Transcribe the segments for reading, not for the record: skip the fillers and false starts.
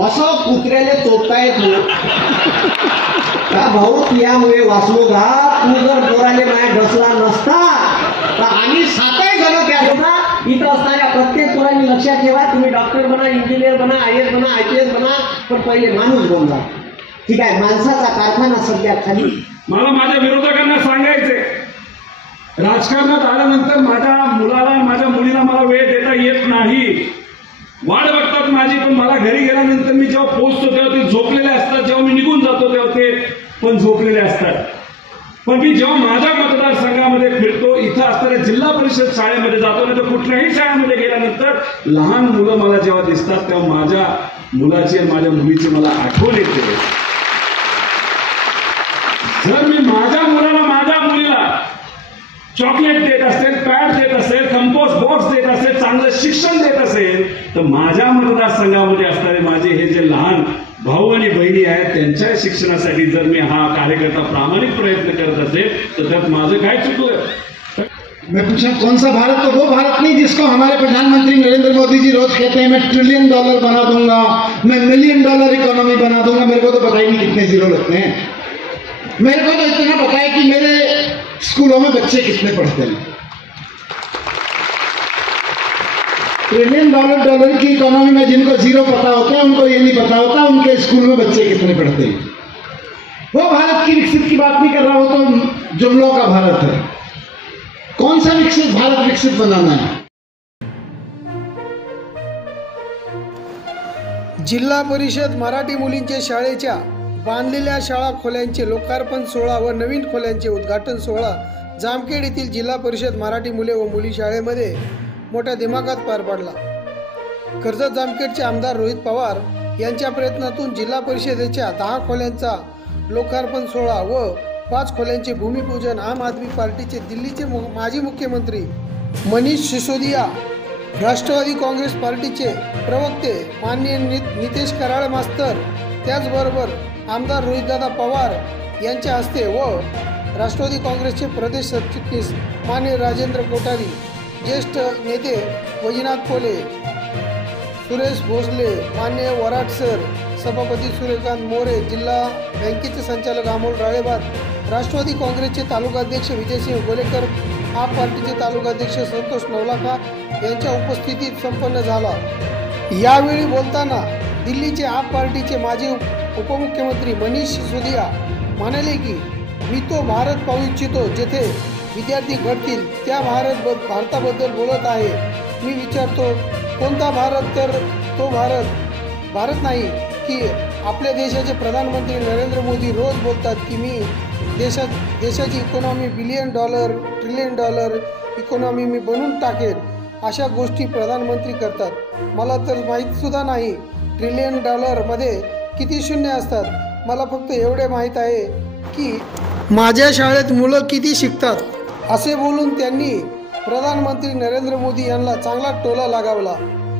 असं कुत्र्याला चोपता येतो का भाऊ? त्यामुळे वाचलो का? तू जर पोराले माया ढसला नसता तर आम्ही 7 जण त्या इथं असणाऱ्या प्रत्येक पोरांनी लक्षात ठेवा, तुम्ही डॉक्टर बना, इंजिनियर बना, IAS बना, IPS बना, पण पहिले माणूस बनला. ठीक आहे, माणसाचा कारखाना सध्या खाली. मला माझ्या विरोधकांना सांगायचे, राजकारणात आल्यानंतर माझ्या मुलाला माझ्या मुलीला मला वेळ देता येत नाही. वाट बघतात माझी, पण मला घरी गेल्यानंतर मी जेव्हा पोहोचतो तेव्हा ते झोपलेले असतात, जेव्हा मी निघून जातो तेव्हा ते पण झोपलेले असतात. पण मी जेव्हा माझ्या मतदारसंघामध्ये फिरतो, इथं असणाऱ्या जिल्हा परिषद शाळेमध्ये जातो, नाही तर कुठल्याही शाळेमध्ये गेल्यानंतर लहान मुलं मला जेव्हा दिसतात तेव्हा माझ्या मुलाची आणि माझ्या मुलीची मला आठवण येते. जर मी माझ्या मुलाला माझ्या मुलीला चॉकलेट देत असेल, पॅड देत असेल, कंपोस्ट बॉक्स देत असेल, चांगलं शिक्षण देत असेल, तर माझ्या मतदारसंघामध्ये असणारे माझे हे जे लहान भाऊ आणि बहिणी आहेत त्यांच्या शिक्षणासाठी जर मी हा कार्यकर्ता प्रामाणिक प्रयत्न करत असेल तर त्यात माझं काय चुकलं? मैं पूछा कौन सा भारत? तो वो भारत नहीं जिसको हमारे प्रधानमंत्री नरेंद्र मोदी जी रोज कहते हैं मैं $1 ट्रिलियन बना दूंगा, मैं $1 मिलियन इकोनॉमी बना दूंगा. मेरे को तो पता ही नहीं कितने जीरो लगते हैं. मेरे को तो इतना पता है कि मेरे स्कूलों में बच्चे कितने पढ़ते हैं. $1 ट्रिलियन की इकोनॉमी में जिनको जीरो पता होता है उनको ये नहीं पता होता उनके स्कूल में बच्चे कितने पढ़ते हैं. वो भारत की विकसित की बात नहीं कर रहा, वो तो जुमलों का भारत है. कौन सा विकसित भारत विकसित बनाना है? जिल्हा परिषद मराठी मुलींच्या शाळेच्या बांधलेल्या शाळा खोल्यांचे लोकार्पण सोहळा व नवीन खोल्यांचे उद्घाटन सोहळा जामखेड येथील जिल्हा परिषद मराठी मुले व मुली शाळेमध्ये मोठ्या दिमागात पार पडला. कर्जत जामखेडचे आमदार रोहित पवार यांच्या प्रयत्नातून जिल्हा परिषदेच्या 10 खोल्यांचा लोकार्पण सोहळा व 5 खोल्यांचे भूमिपूजन आम आदमी पार्टीचे दिल्लीचे माजी मुख्यमंत्री मनीष सिसोदिया, राष्ट्रवादी काँग्रेस पार्टीचे प्रवक्ते माननीय नितेश कराळे मास्तर, त्याचबरोबर आमदार रोहितदादा पवार यांच्या हस्ते व राष्ट्रवादी काँग्रेसचे प्रदेश सरचिटणीस माननीय राजेंद्र कोठारी, ज्येष्ठ नेते वैजनाथ कोले, सुरेश भोसले, माननीय वराड सर, सभापती सूर्यकांत मोरे, जिल्हा बँकेचे संचालक अमोल राळेबाद, राष्ट्रवादी काँग्रेसचे तालुकाध्यक्ष विजयसिंह गोलेकर, आप पार्टीचे तालुकाध्यक्ष संतोष नवलाखा यांच्या उपस्थितीत संपन्न झाला. यावेळी बोलताना दिल्लीचे आप पार्टीचे माजी उपमुख्यमंत्री मनीष सिसोदिया म्हणाले की मी तो भारत पाहू इच्छितो जेथे विद्यार्थी घडतील. त्या भारताबद्दल बोलत आहे. मी विचारतो कोणता भारत? तर तो भारत नाही की आपल्या देशाचे प्रधानमंत्री नरेंद्र मोदी रोज बोलतात की मी देशाची इकॉनॉमी $1 बिलियन $1 ट्रिलियन इकॉनॉमी मी बनवून टाकेन. अशा गोष्टी प्रधानमंत्री करतात. मला तर माहीतसुद्धा नाही $1 ट्रिलियन मध्ये किती शून्य असतात. मला फक्त एवढे माहीत आहे की माझ्या शाळेत मुलं किती शिकतात. असे बोलून त्यांनी प्रधानमंत्री नरेंद्र मोदी यांना चांगला टोला लगावला.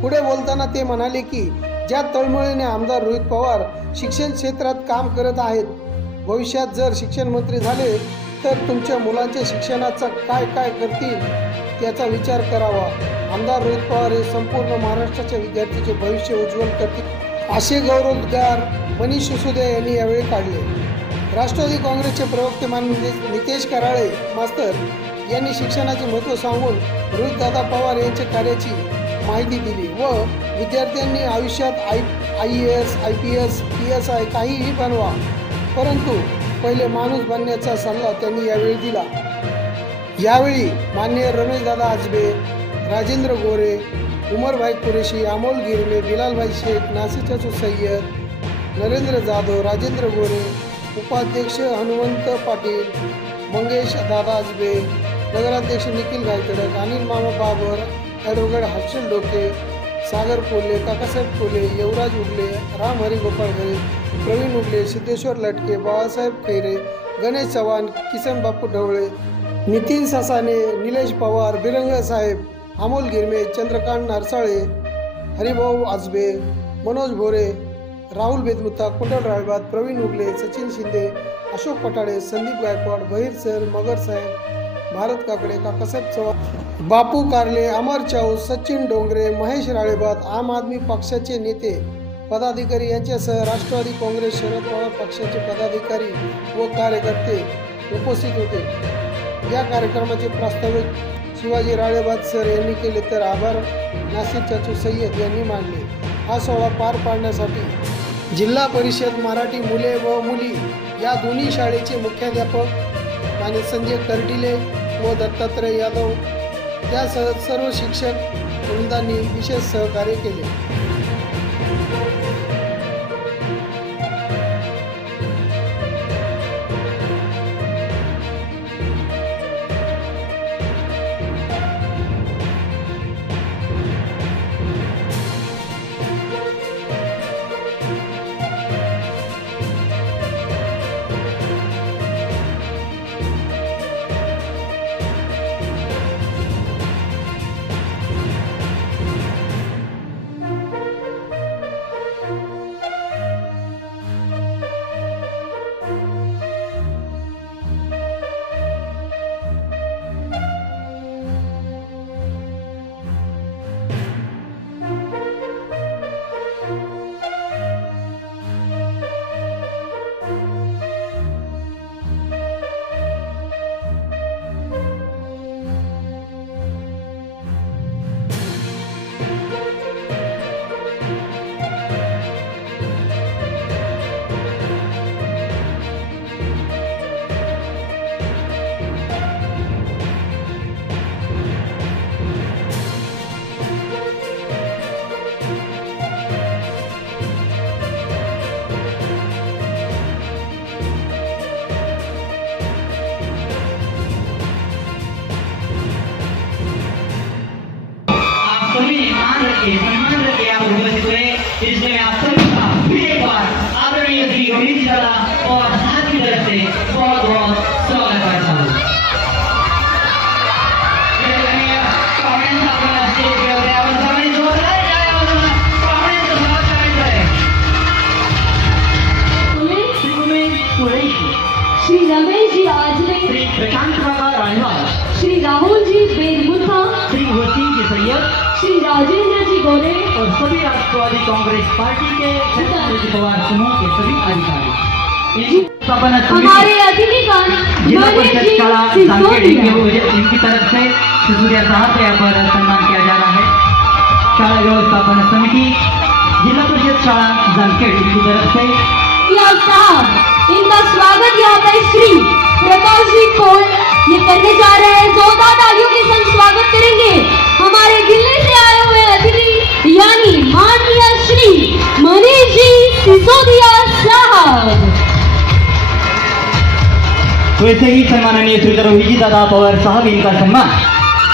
पुढे बोलताना ते म्हणाले की ज्या तळमळीने आमदार रोहित पवार शिक्षण क्षेत्रात काम करत आहेत, भविष्यात जर शिक्षण मंत्री झाले तर तुमच्या मुलांच्या शिक्षणाचा काय करतील त्याचा विचार करावा. आमदार रोहित पवार हे संपूर्ण महाराष्ट्राच्या विद्यार्थ्यांचे भविष्य उज्ज्वल करतील असे गौरवोद्गार मनीष सिसोदिया यांनी यावेळी काढले. राष्ट्रवादी काँग्रेसचे प्रवक्ते माननीय नितेश कराळे मास्तर यांनी शिक्षणाचे महत्त्व सांगून रोहितदादा पवार यांच्या कार्याची माहिती दिली व विद्यार्थ्यांनी आयुष्यात IAS, IPS, PSI काहीही बनवा, परंतु पहिले माणूस बनण्याचा सल्ला त्यांनी यावेळी दिला. यावेळी माननीय रमेशदादा आजबे, राजेंद्र गोरे, उमरभाई कुरेशी, अमोल गिरमे, बिलालभाई शेख, नासिर चाचू सय्यद, नरेंद्र जाधव, राजेंद्र गोरे, उपाध्यक्ष हनुमंत पाटील, मंगेश दादा आजबे, नगराध्यक्ष निखिल गायकडक, अनिल मामा बाबर, ॲडव्होकेट हर्षल डोके, सागर कोल्हे, काकासाहेब कोल्हे, युवराज उगले, राम हरी गोपाळ घरे, प्रवीण उगले, सिद्धेश्वर लटके, बाळासाहेब खैरे, गणेश चव्हाण, किसन बापू ढवळे, नितीन सासाने, निलेश पवार, बिरंग साहेब, अमोल गिरमे, चंद्रकांत नारसाळे, हरिभाऊ आजबे, मनोज भोरे, राहुल बेदमुत्ता, कुंडल राळबाद, प्रवीण उगले, सचिन शिंदे, अशोक पटाळे, संदीप गायकवाड, बहिर सर, मगर साहेब, भारत काकडे, काकासाहेब चव्हाण, बापू कारले, अमर चाऊ, सचिन डोंगरे, महेश राळेबाद, आम आदमी पक्षाचे नेते पदाधिकारी यांच्यासह राष्ट्रवादी काँग्रेस शरद पवार पक्षाचे पदाधिकारी व कार्यकर्ते उपस्थित होते। या कार्यक्रमाचे प्रास्ताविक शिवाजी राळेबाग सर यांनी केले तर आभार नासिर चाचू सय्यद यांनी मानले। हा सोहळा पार पाडण्यासाठी जिल्हा परिषद मराठी मुले व मुली या दोन्ही शाळेचे मुख्याध्यापक आणि संजय कर्डिले व दत्तात्रय यादव त्यासह सर्व शिक्षक वृंदांनी विशेष सहकार्य केले। सम्मान रखे आप उपस्थित हुए, इसलिए आप सभी का फिर एक बार आदरणीय श्री योगी जी और साथ की तरफ से बहुत बहुत स्वागत करता हूँ। श्री रमेश जी आजले, श्री प्रशांत बाबा राणवाल, श्री राहुल जी बेरमुथा, श्री वसीम जी सैयद, श्री राजेंद्र जी गोरे और सभी राष्ट्रवादी कांग्रेस पार्टी के शरद पवार समूह के सभी अधिकारी। हमारे अतिथिगण जिला परिषद शाला जामखेड़ इनकी तरफ से सिसोदिया साहब का यहाँ पर सम्मान किया जा रहा है। शाला व्यवस्थापन समिति जिला परिषद शाला जामखेड़ इनकी तरफ से साहब, इनका स्वागत यहाँ पर श्री प्रकाश जी कोल ये करने जा रहे हैं। जोरदार तालियों के संग स्वागत करेंगे हमारे दिल्ली से आए हुए अतिथि यानी माननीय श्री मनीष जी सिसोदिया साहब। वैसे ही सम्माननीय श्रीधर विजय दादा पवार साहब इनका सम्मान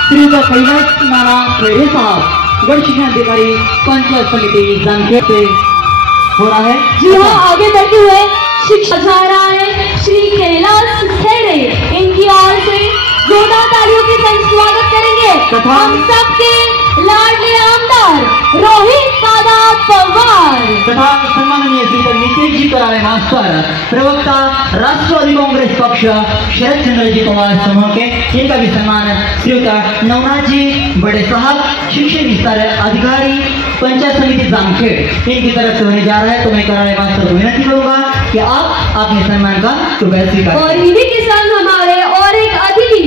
श्रीधर कैलाश नाना प्रेरे साहब गढ़ शिक्षण अधिकारी पंचायत समिति जामखेड़ से हो रहा है। जी हाँ, आगे बढ़ते हुए शिक्षा जा रहा है श्री कैलाश खेड़े, इनकी ओर से जोरदार तालियों के संग स्वागत करेंगे हम सबके लाडले आमदार रोहित दादा पवार तथा सम्माननीय श्री नितेश जी करावे मास्टर प्रवक्ता राष्ट्रवादी कांग्रेस पक्ष शरद चंद्र जी पवार समूह के, इनका भी सम्मान श्रीयुक्त नवनाथ जी बड़े साहब शिक्षण विस्तार अधिकारी पंचायत समिति जामखेड़ इनकी तरफ से होने जा रहा है। तो मैं करावे मास्टर को विनती करूंगा कि आप अपने सम्मान का कृपया स्वीकार और इन्हीं के संग हमारे और एक अतिथि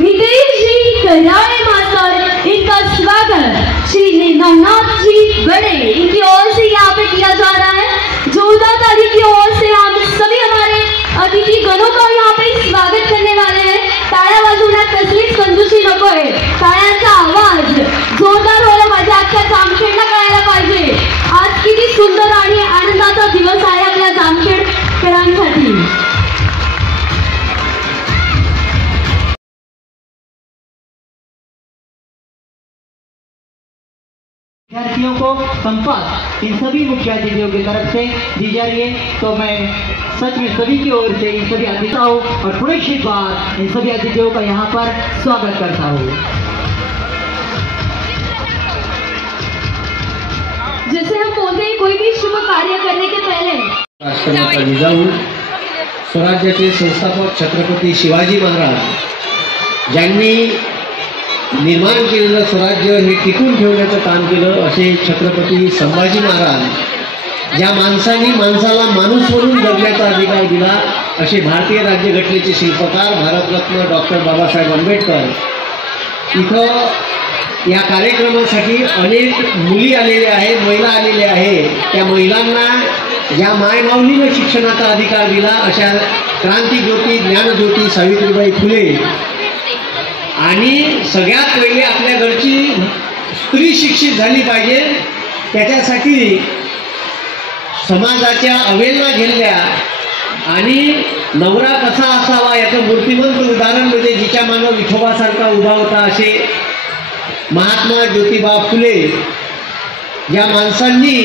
नितेश जी करावे मास्टर, इनका स्वागत श्री नवनाथ जी बड़े इनकी ओर से यहाँ पे किया जा रहा है। जोरदार ताली की ओर से हम सभी हमारे अतिथि गणों का यहाँ पे स्वागत करने वाले हैं। टाळ्या वाजवण्यात कसलीच कंजूसी नको आहे, टाळ्यांचा आवाज जोरदार व्हायला पाहिजे, आजच्या जामखेडला कळायला पाहिजे आज किती सुंदर आणि आनंदाचा दिवस आहे आपल्या जामखेडकरांसाठी। विद्यार्थियों को संपाद इन सभी मुख्य अतिथियों की तरफ से दी जा रही है। तो मैं सच में सभी की ओर से इन सभी अतिथियों और सुरक्षित बार इन सभी अतिथियों का यहाँ पर स्वागत करता हूँ। जैसे हम बोलते हैं कोई भी शुभ कार्य करने के पहले राष्ट्रमाता जिजाऊ स्वराज्याचे संस्थापक छत्रपती शिवाजी महाराज ज्यांनी निर्माण केलेलं स्वराज्य हे टिकून ठेवण्याचं काम केलं, असे छत्रपती संभाजी महाराज ज्या माणसाने माणसाला माणूस म्हणून जगण्याचा अधिकार दिला असे भारतीय राज्यघटनेचे शिल्पकार भारतरत्न डॉक्टर बाबासाहेब आंबेडकर इथं या कार्यक्रमासाठी अनेक मुली आलेल्या आहेत, महिला आलेल्या आहेत. त्या महिलांना ज्या मायमाऊलीनं शिक्षणाचा अधिकार दिला अशा क्रांतीज्योती ज्ञानज्योती सावित्रीबाई फुले आणि सगळ्यात पहिले आपल्या घरची स्त्री शिक्षित झाली पाहिजे त्याच्यासाठी समाजाच्या अवहेलना झेलल्या आणि नवरा कसा असावा याचं मूर्तिमंत उदाहरण म्हणजे जिच्या मागं विठोबासारखा उभा होता असे महात्मा ज्योतिबा फुले या माणसांनी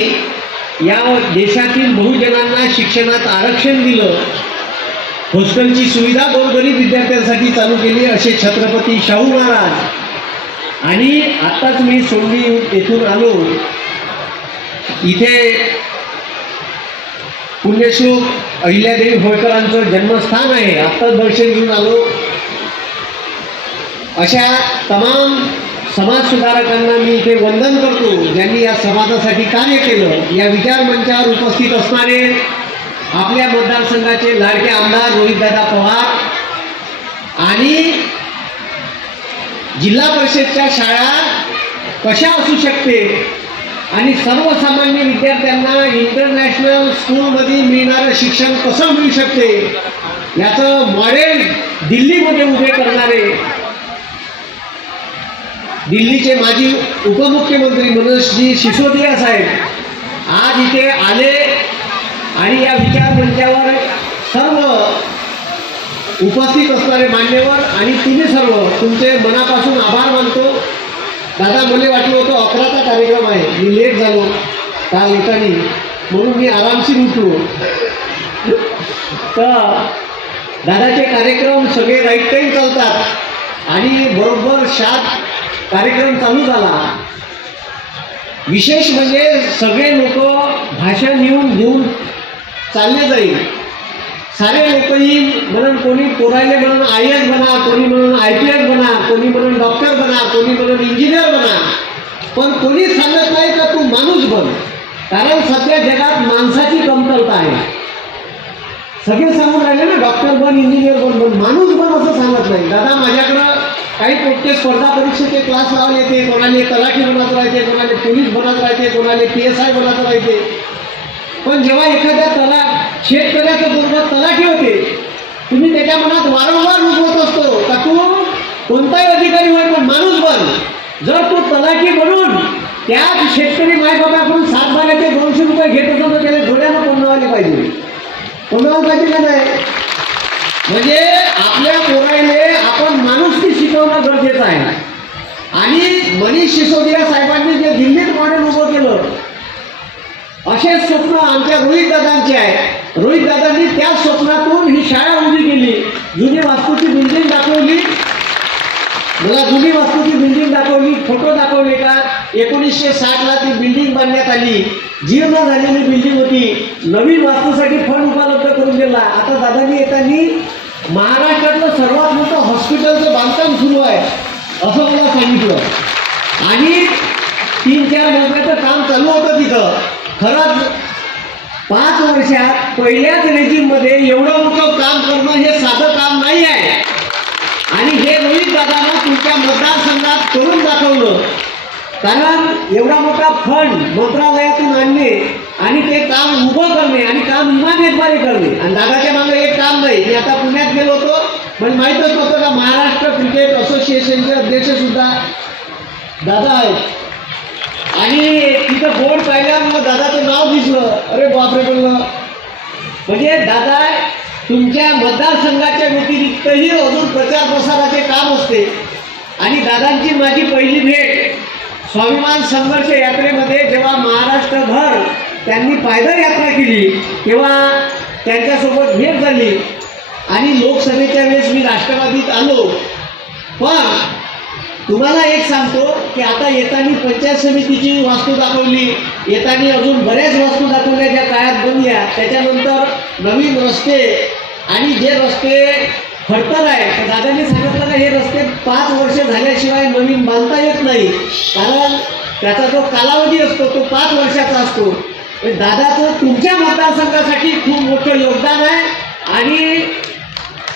या देशातील बहुजनांना शिक्षणात आरक्षण दिलं, हॉस्टेलची सुविधा गोरगरीब विद्यार्थ्यांसाठी चालू केली असे छत्रपती शाहू महाराज. आणि आत्ताच मी सोंडी येथून आलो, इथे पुण्यश्लोक अहिल्यादेवी होळकरांचं जन्मस्थान आहे, आत्ताच दर्शन घेऊन आलो. अशा तमाम समाजसुधारकांना मी इथे वंदन करतो ज्यांनी या समाजासाठी कार्य केलं. या विचार मंचावर उपस्थित असणारे आपल्या मतदारसंघाचे लाडके आमदार रोहितदादा पवार आणि जिल्हा परिषदच्या शाळा कशा असू शकते आणि सर्वसामान्य विद्यार्थ्यांना इंटरनॅशनल स्कूलमध्ये मिळणारं शिक्षण कसं मिळू शकते याचं मॉडेल दिल्लीमध्ये उभे करणारे दिल्लीचे माजी उपमुख्यमंत्री मनोजजी सिसोदिया साहेब आज इथे आले आणि या विचार मंचावर सर्व उपस्थित असणारे मान्यवर आणि तुम्ही सर्व तुमचे मनापासून आभार मानतो. दादा मला वाटलं होतं 11चा कार्यक्रम आहे, मी लेट झालो काल येताना म्हणून मी आरामशीर उठलो. तर दादाचे कार्यक्रम सगळे राईट टाईम चालतात आणि बरोबर 7 कार्यक्रम चालू झाला. विशेष म्हणजे सगळे लोक भाषण घेऊन चालले जाईल. सारे लोकही म्हणून कोणी पोरायले म्हणून IAS बना, कोणी म्हणून IPS बना, कोणी म्हणून डॉक्टर बना, कोणी म्हणून इंजिनियर बना, पण कोणी सांगत नाही का तू माणूस बन. कारण सध्या जगात माणसाची कमतरता आहे. सगळे सांगून राहिले ना डॉक्टर बन, इंजिनियर बन, माणूस बन असं सांगत नाही. दादा माझ्याकडं काही पोटचे स्पर्धा परीक्षेचे क्लास लावले येते, कोणाले तलाठी बनत राहते, कोणाले पोलीस बनत राहते, कोणाले PSI बनत राहते. पण जेव्हा एखाद्या शेतकऱ्याचं पोरगं तलाठी होते तुम्ही त्याच्या मनात वारंवार रुजवत असतो का तू कोणताही अधिकारी होय पण माणूस बन. जर तू तलाठी बनून त्याच शेतकरी मायबापाकडून 7 बाऱ्याचे 200 रुपये घेत असतो तर त्याला घोड्यानं कोंडावले पाहिजे. कोंडावलं पाहिजे का नाही? म्हणजे आपल्या पोरायले आपण माणुसकी शिकवणं गरजेचं आहे. आणि मनीष सिसोदिया साहेबांनी जे दिल्लीत मॉडेल उभं केलं असे स्वप्न आमच्या रोहित दादांचे आहे. रोहित दादांनी त्या स्वप्नातून ही शाळा उभी केली. जुनी वास्तूची बिल्डिंग दाखवली, मला जुनी वास्तूची बिल्डिंग दाखवली, फोटो दाखवले का 1960ला ती बिल्डिंग बांधण्यात आली. जीर्ण झालेली बिल्डिंग होती, नवीन वास्तूसाठी फंड उपलब्ध करून दिला. आता दादांनी येताना महाराष्ट्रातलं सर्वात मोठं हॉस्पिटलचं बांधकाम सुरू आहे असं मला सांगितलं आणि 3-4 मजल्याचं काम चालू होतं तिथं. खरंच 5 वर्षात पहिल्याच रेजिममध्ये एवढं मोठं काम करणं हे साधं काम नाही आहे आणि हे रोहित दादांना तुमच्या मतदारसंघात करून दाखवलं. कारण एवढा मोठा फंड मंत्रालयातून आणणे आणि ते काम उभं करणे आणि काम इमानतदारी करणे. आणि दादाच्या मागे एक काम नाही. मी आता पुण्यात गेलो होतो पण माहीतच नव्हतं का महाराष्ट्र क्रिकेट असोसिएशनचे अध्यक्ष सुद्धा दादा आहेत आणि तिथं बोर्ड पाहिल्यावर मग दादाचं नाव दिसलं. अरे बापरे म्हणलं. म्हणजे दादा तुमच्या मतदारसंघाच्या व्यतिरिक्तही अजून प्रचार प्रसाराचे काम असते. आणि दादांची माझी पहिली भेट स्वाभिमान संघर्ष यात्रेमध्ये जेव्हा महाराष्ट्रभर त्यांनी पायदळ यात्रा केली तेव्हा त्यांच्यासोबत भेट झाली आणि लोकसभेच्या वेळेस मी राष्ट्रवादीत आलो. पण तुम्हाला एक सांगतो की आता येतानी पंचायत समितीची वास्तू दाखवली, येतानी अजून बऱ्याच वास्तू दाखवल्या ज्या काळात बनल्या. त्याच्यानंतर नवीन रस्ते आणि जे रस्ते खडतर आहे तर दादांनी सांगितलं का हे रस्ते 5 वर्ष झाल्याशिवाय नवीन बांधता येत नाही कारण त्याचा जो कालावधी असतो तो 5 वर्षाचा असतो. दादाचं तुमच्या मतदारसंघासाठी खूप मोठं योगदान आहे आणि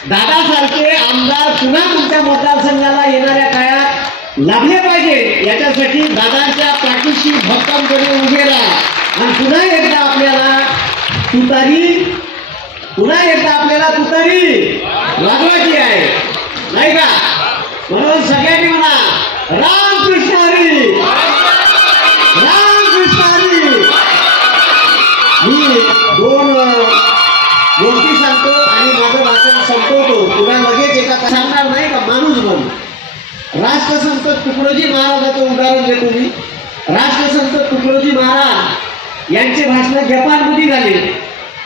दादासारखे आमदार पुन्हा तुमच्या मतदारसंघाला येणाऱ्या काळात लाभले पाहिजे याच्यासाठी दादांच्या पाठीशी भक्कमपणे उभे राहा आणि पुन्हा एकदा आपल्याला तुतारी वाजवायची आहे, नाही का? म्हणून सगळ्यांनी म्हणा रामकृष्ण हरी, रामकृष्ण हरी. मी दोन गोष्टी सांगतो आणि माझं वाचन संपवतो. पुन्हा लगेच एका सांगणार नाही का? माणूस बन. राष्ट्रसंत तुकडोजी महाराजाचं उदाहरण देतो मी. राष्ट्रसंत तुकडोजी महाराज यांचे भाषण जपानमध्ये झाले.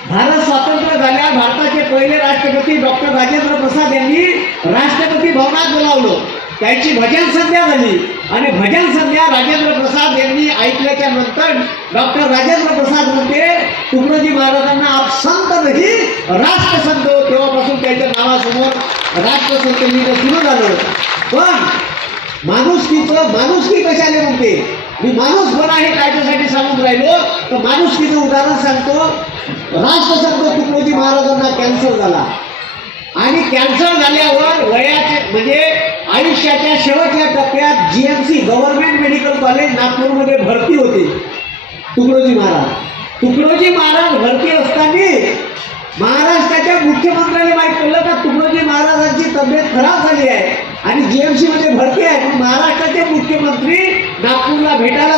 भारत स्वातंत्र्य झाल्या भारताचे पहिले राष्ट्रपती डॉक्टर राजेंद्र प्रसाद यांनी राष्ट्रपती भवनात बोलावलं. त्यांची भजन संध्या झाली आणि भजन संध्या राजेंद्र प्रसाद यांनी ऐकल्याच्या नंतर डॉक्टर राजेंद्र प्रसाद म्हणते तुकडोजी महाराजांना आप संत नाही राष्ट्रसंत. तेव्हापासून त्यांच्या नावासमोर राष्ट्रसंत लिहिणं सुरू झालं. पण माणुसकी कशाने म्हणते? मी माणूस बना हे कायद्यासाठी सांगून राहिलो तर माणुसकीचं उदाहरण सांगतो. राष्ट्रसंत तुकडोजी महाराजांना कॅन्सर झाला आणि कॅन्सर झाल्यावर वयाचे म्हणजे आयुष्याच्या शेवटच्या टप्प्यात जीएमसी गव्हर्नमेंट मेडिकल कॉलेज नागपूरमध्ये भरती होते तुकडोजी महाराज भरती असताना महाराष्ट्राच्या मुख्यमंत्र्याला माहीत पडलं का तुकडोजी महाराजांची तब्येत खराब झाली आहे आणि जीएमसी मध्ये भरती आहे. महाराष्ट्राचे मुख्यमंत्री नागपूरला भेटायला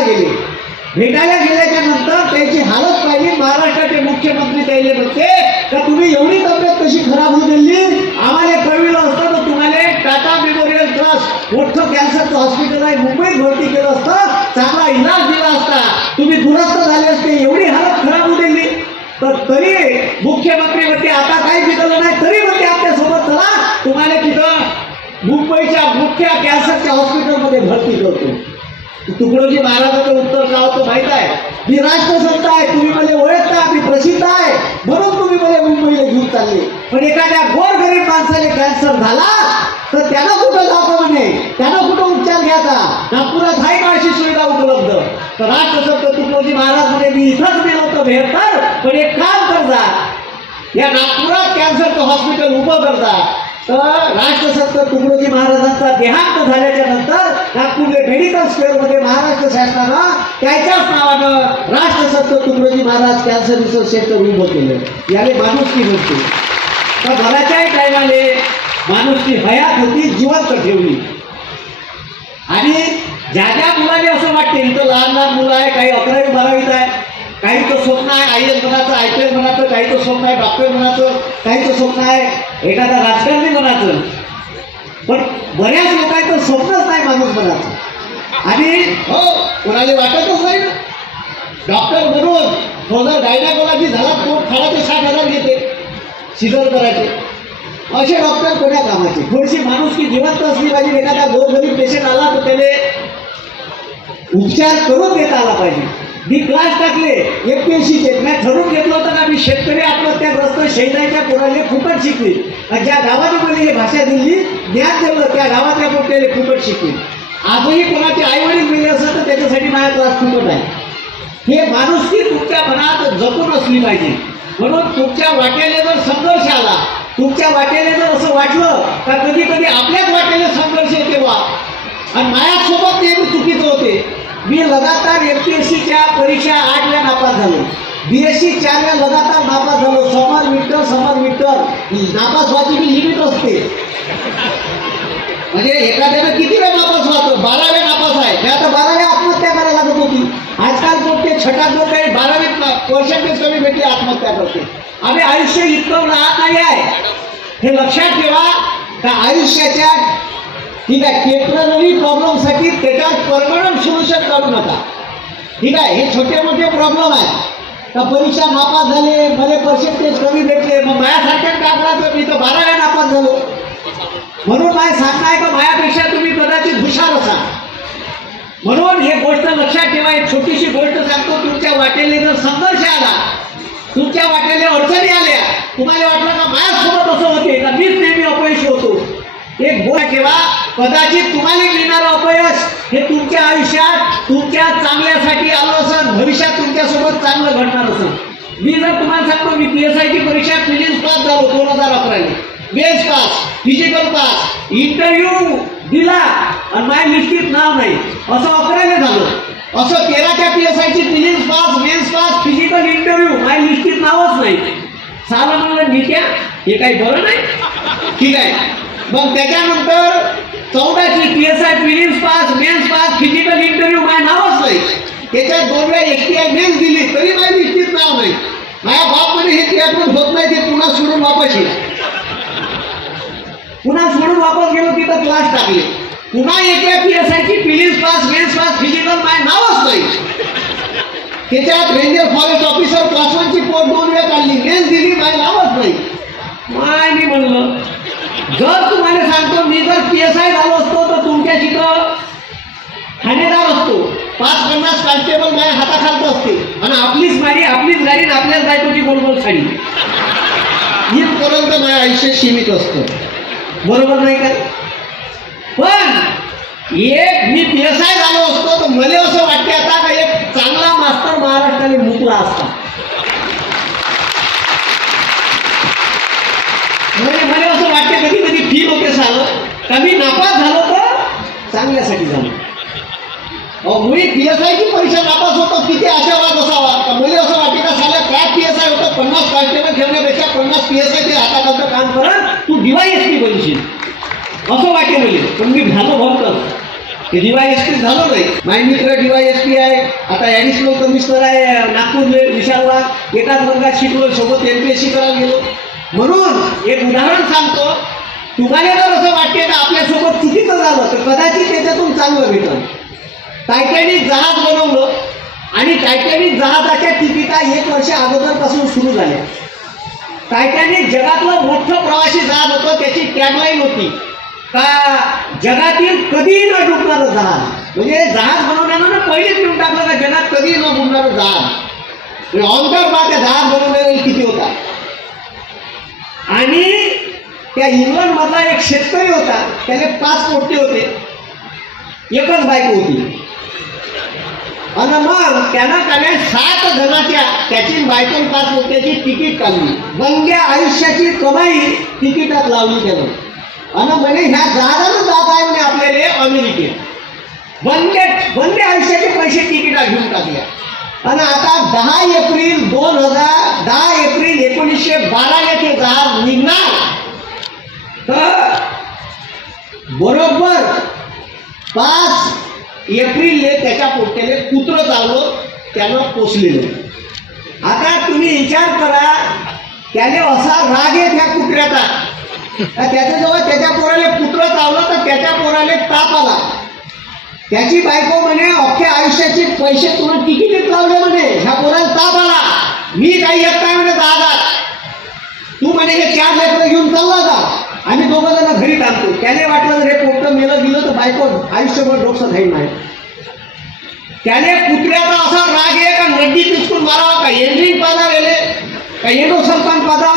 गेल्याच्या नंतर त्याची हालत पाहिली. महाराष्ट्राचे मुख्यमंत्री त्याला म्हणते का तुम्ही एवढी तब्येत कशी खराब होऊ दिली? आम्हाला कळविलं असतं तर तुम्हाला टाटा मेमोरियल ट्रस्ट मोठं कॅन्सरचं हॉस्पिटल आहे मुंबईत भरती केलं असतं, चांगला इलाज दिला असता, तुम्ही दुरुस्त झाले असते. एवढी हालत खराब होऊ दिली तर तरी मुख्यमंत्री म्हणते आता काही बिघडलं नाही, तरी म्हणते आपल्यासोबत चला तुम्हाला तिथं मुंबईच्या मुख्य कॅन्सरच्या हॉस्पिटलमध्ये भरती करतो. तुकडोजी महाराजांचं उत्तर काय होतं माहित आहे? मी राष्ट्रसंत आहे, तुम्ही मला ओळखता, मी प्रसिद्ध आहे म्हणून तुम्ही मला मुंबईला घेऊन चालले. पण एखाद्या गोरगरीब माणसाने कॅन्सर झाला तर त्यानं कुठं जावं म्हणे, त्यानं कुठं उपचार घ्यायचा? नागपुरात आहे का अशी सुविधा उपलब्ध? तर राष्ट्रसंत तुकडोजी महाराज म्हणे मी इथंच गेलो होतो बेहतर, पण एक काम करता या नागपुरात कॅन्सरचं हॉस्पिटल उभं करता. तर राष्ट्रसंत तुकडोजी महाराजांचा देहांत झाल्याच्या नंतर नागपूरले मेडिकल स्क्वेअरमध्ये महाराष्ट्र शासनानं त्याच्याच नावानं राष्ट्रसंत Tukdoji Maharaj cancer research centre उभं केलं. याने माणुसकी म्हणते. तर बऱ्याच्याही टायमाले माणुसकी हयात होती, जिवंत ठेवली. आणि ज्या ज्या मुलाने असं वाटते इथं लहान लहान मुलं आहे, काही 11वी 12वीत आहे, काहीचं स्वप्न आहे IAS बनायचं, IPS बनायचं, काहीचं स्वप्न आहे डॉक्टर बनायचं, काहीचं स्वप्न आहे एखादा राजकारणी बनायचं. पण बऱ्याच लोकांचं स्वप्नच नाही माणूस बनायचं. आणि हो कोणाला वाटतच नाही ना डॉक्टर बनवून तो जर गायनाकोलॉजी झाला पोट फाडाचे 60,000 घेते सिजर करायचे. असे डॉक्टर कोण्या कामाचे? थोडीशी माणुसकी जिवंत असली पाहिजे. एखादा गोरगरीब पेशंट आला तर त्याने उपचार करून देता आला पाहिजे. मी क्लास टाकले FPSCचे, मी ठरवून घेतलं होतं का मी शेतकरी आत्महत्याग्रस्त शहराच्या पोराले फुकट शिकली. ज्या गावात मला ही भाषा दिली ज्ञान दिलं त्या गावातल्या पोट्याले फुकट शिकली. आजही कोणाचे आई वडील मिळले असं तर त्याच्यासाठी माझा क्लास फुकट आहे. हे माणुसकी तुमच्या मनात जपून असली पाहिजे. म्हणून तुमच्या वाट्याने जर संघर्ष आला, तुमच्या वाट्याने जर असं वाटलं का कधी कधी आपल्याच वाट्याने संघर्ष येते वा आणि माझ्यासोबत नेहमी चुकीचं होते. मी लगातार FPSCच्या परीक्षा 8 वेळा नापास झालो, BSc 4 वेळा लगातार नापास झालो. समर विंटर नापास व्हायची बी लिमिट असते. म्हणजे एखाद्यानं किती वेळ नापास व्हायचं? 12 वेळा नापास आहे. मी आता 12 वेळा आत्महत्या करायला लागत होती. आजकाल पोटे छटा जो काही 12वीत पर्सेंटेज कमी भेटले आत्महत्या करते. आम्ही आयुष्य इतकं लहान नाही आहे हे लक्षात ठेवा. का आयुष्याच्या ठीक आहे टेम्पररी प्रॉब्लेमसाठी त्याच्यात परमनंट सोल्युशन काढू नका. ठीक आहे हे छोटे मोठे प्रॉब्लेम आहे. का परीक्षा नापास झाले, मला पर्सेंटेज कमी भेटले, मग माझ्यासारख्या काय करायचं? मी तर 12 वेळा नापास झालो. म्हणून काय सांगणं आहे का माझ्यापेक्षा तुम्ही कदाचित हुशार असा. म्हणून हे गोष्ट लक्षात ठेवा. एक छोटीशी गोष्ट सांगतो. तुमच्या वाटेने जर संघर्ष आला, तुमच्या वाटेने अडचणी आल्या, तुम्हाला वाटलं का माझ्यासोबत असं होते का मीच नेहमी अपयशी होतो, एक गोष्ट ठेवा. कदाचित तुम्हाला मिळणारं अपयश हे तुमच्या आयुष्यात तुमच्या चांगल्यासाठी आलं असं, भविष्यात तुमच्यासोबत चांगलं घडणार असं. मी जर तुम्हाला सांगतो, मी PSI ची परीक्षा प्रिलिम्स पास झालो 2011 base pass, physical pass, interview दिला आणि माझ्या लिस्टीत नाव नाही, असं 11 झालं. असं 13च्या PSI ची prelims pass, mains pass, physical interview, माझ्या लिस्टीत नावच नाही. साला म्हणलं मी त्या हे काही बरं नाही. ठीक आहे. मग त्याच्यानंतर 14ची PSI prelims pass, mains pass, physical interview, माझं नावच नाही. त्याच्यात 2 वेळा STI मेन्स दिली तरी माझ्या लिस्टीत नाव नाही. माझ्या बाप म्हणे हे त्यातून होत नाही, ते पुन्हा सोडून वापस येईल. पुन्हा सोडून वापस गेलो, तिथं क्लास टाकले. पुन्हा एका PSI ची prelims pass, mains pass, physical, माझं नावच नाही. त्याच्यात रेंजर फॉरेस्ट ऑफिसर क्लास 1 ची पोस्ट 2 वेळा काढली, मेन्स दिली, माझं नावच नाही. मी म्हणलं, जर तुम्हाला सांगतो मी जर PSI झालो असतो तर तुमच्या तिथं ठाणेदार असतो, 5-50 कॉन्स्टेबल माझ्या हाताखालत असते आणि आपलीच मारी, आपलीच गाडी, आपल्याच बायकोची गोलगोल साडी, इथपर्यंत माझ्या आयुष्य सीमित असतं. बरोबर नाही का? पण एक मी PSI झालो असतो तर मला असं वाटते आता का एक चांगला मास्तर महाराष्ट्राने मुकला असता. मला असं वाटते, कधी कधी फील होते झालं का मी नापास झालो तर चांगल्यासाठी झालो. मुळी PSI ची परीक्षा नापास होतो, किती आशावाद असावा. मला असं वाटते का साला काय PSI होतं, 50 कॉन्स्टेबल ठेवण्यापेक्षा 50 PSI ते हाताखालचं काम करत तू DYSP बनशील असं वाटे मला. पण मी झालो भरतच, ते DYSP झालो नाही. माझे मित्र DYSP आहे, आता ॲडिशनल कमिशनर आहे नागपूरले, विशालला एकाच वर्गात शिकलो, सोबत MPSC करायला गेलो. म्हणून एक उदाहरण सांगतो, तुम्हाला जर असं वाटते का आपल्यासोबत चुकीचं झालं तर कदाचित त्याच्यातून चांगलं भेटलं. टायटॅनिक जहाज बनवलं आणि टायटॅनिक जहाजाच्या तिकिटा 1 वर्ष अगोदरपासून सुरू झाल्या. टायटॅनिक जगातलं मोठं प्रवासी जहाज होतं, त्याची टॅगलाईन होती का जगातील कधीही न डुबणारं जहाज. म्हणजे जहाज बनवण्यानं पहिलेच लिहून टाकलं का जगात कधीही न डुबणारं जहाज. ऑनकर बा त्या जहाज बनवणारे किती होता. आणि त्या इंग्लंड मधला एक शेतकरी होता, त्याने 5 पोट्टे होते, एकच बायको होती. आणि मग त्यानं त्याने 7 जणांच्या त्याची बायको 5 पोट्ट्याची तिकीट काढली. बंग्या आयुष्याची कमाई तिकिटात लावली त्यानं. आणि म्हणे ह्या जहाजानं जात आहे म्हणे आपल्याला अमेरिकेत. बंदे आयुष्याचे पैसे तिकिटात घेऊन टाकल्या. आणि आता 10 एप्रिल 1912 ते जहाज निघणार. तर बरोबर 5 एप्रिलले त्याच्या पोट्याने कुत्र चावलं, त्यानं पोचलेलं. आता तुम्ही विचार करा, त्याने असा राग आहे त्या कुत्र्याचा, त्याच्याजवळ त्याच्या पोराला कुत्र चावलं तर त्याच्या पोराला ताप आला. त्याची बायको म्हणे अख्ख्या आयुष्याचे पैसे तुम्ही तिकीट लावले म्हणे, ह्या पोराला ताप आला, मी काही येत नाही म्हणे जहाजात, तू म्हणे हे 4 लेकरं घेऊन चालला का, आम्ही 2 जण घरी टाकतो. त्याने वाटलं रे पोट्ट मेलं गेलं तर बायको आयुष्यभर डोकं खाईल नाही. त्याने कुत्र्याचा असा राग आहे का नदी पिचकून मारावा, का एंड्रिंग पादा गेले, का येणो सरपंच पादा.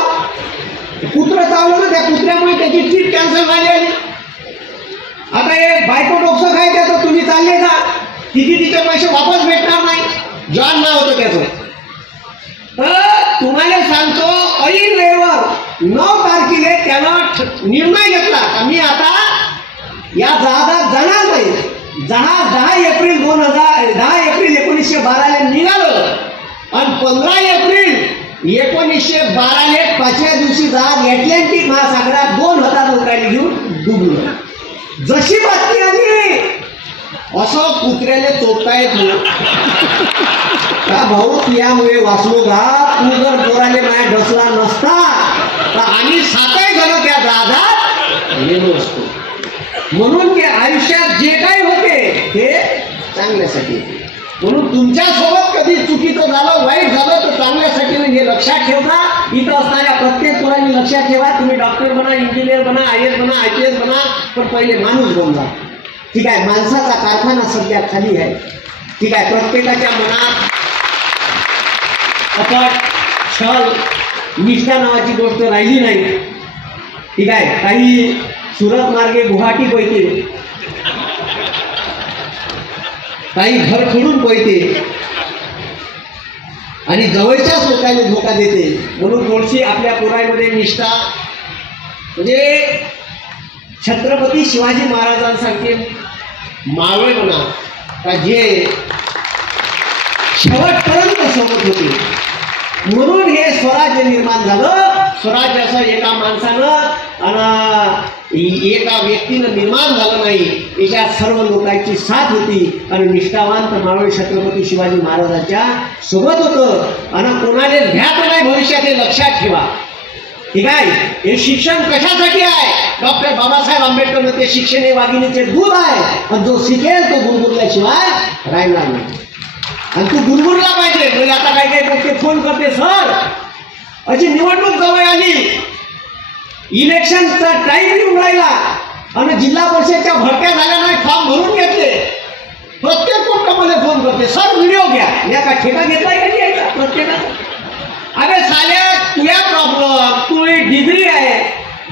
कुत्र चावलं ना, त्या कुत्र्यामुळे त्याची ट्रीप कॅन्सल झाली. आता हे बायको डोकं खायचं तर तुम्ही चालले का, तिकीटीचे पैसे वापस भेटणार नाही. जॉन नाव होतं त्याचं. तर तुम्हाला सांगतो, ऐन वेळेवर 9 तारखेला त्यानं निर्णय घेतला का मी आता या जहाजात जाणार नाही. जहाज 10 एप्रिल 1912 निघालं आणि 15 एप्रिल 1912 5व्या दिवशी जहाज अटलांटिक महासागरात 2000 लोकांनी घेऊन डुबलं. जशी बातमी आली असं कुत्र्याला चोपता येत नाही का भाऊ, यामुळे वाचलो का. तू जर पोराले माया ढसला नसता तर आम्ही 7 जण त्या जहाजात गेलो असतो. म्हणून ते आयुष्यात जे काही होते ते चांगल्यासाठी. म्हणून तुमच्यासोबत कधी चुकीचं झालं, वाईट झालं तर चांगल्यासाठी हे लक्षात ठेवा. इथं असणाऱ्या प्रत्येक पोरांनी लक्षात ठेवा, तुम्ही डॉक्टर बना, इंजिनियर बना, IAS बना, IPS बना, पण पहिले माणूस बनला. ठीक आहे, माणसाचा कारखाना सध्या खाली आहे. ठीक आहे, प्रत्येकाच्या मनात कपट, छळ, निष्ठा नावाची गोष्ट राहिली नाही. ठीक आहे, काही सुरत मार्गे गुवाहाटी पैकी काही घर फोडून पळते आणि जवळच्याच लोकांना धोका देते. म्हणून थोडीशी आपल्या पोरामध्ये निष्ठा, म्हणजे छत्रपती शिवाजी महाराजांसारखे मावळे म्हणा का जे शेवटपर्यंत सोबत होते. म्हणून हे स्वराज्य निर्माण झालं. स्वराज्य असं एका माणसानं आणि एका व्यक्तीनं निर्माण झालं नाही. याच्या सर्व लोकांची साथ होती आणि निष्ठावंत मावळे छत्रपती शिवाजी महाराजांच्या सोबत होतं. आणि कोणाने भ्यात नाही भविष्यात, हे लक्षात ठेवा. ठीक आहे. हे शिक्षण कशासाठी आहे? डॉक्टर बाबासाहेब आंबेडकर ते शिक्षण हे वाघिणीचे दूध आहे. आणि जो शिकेल तो गुरगुरल्याशिवाय राहणार नाही. आणि तू गुरगुरला पाहिजे. म्हणजे आता काही काही लोक फोन करते, सर अशी निवडणूक जवळ आली, इलेक्शनचा टाइम येऊन राहिला आणि जिल्हा परिषदच्या भरत्या झाल्या नाही, फॉर्म भरून घेतले. प्रत्येक गोष्ट मला फोन करते, सर व्हिडिओ घ्या. या का ठेका घेतलाय का घ्यायचा प्रत्येकाला? अरे साल्या, तुझ्या प्रॉब्लेम, तू एक डिग्री आहे.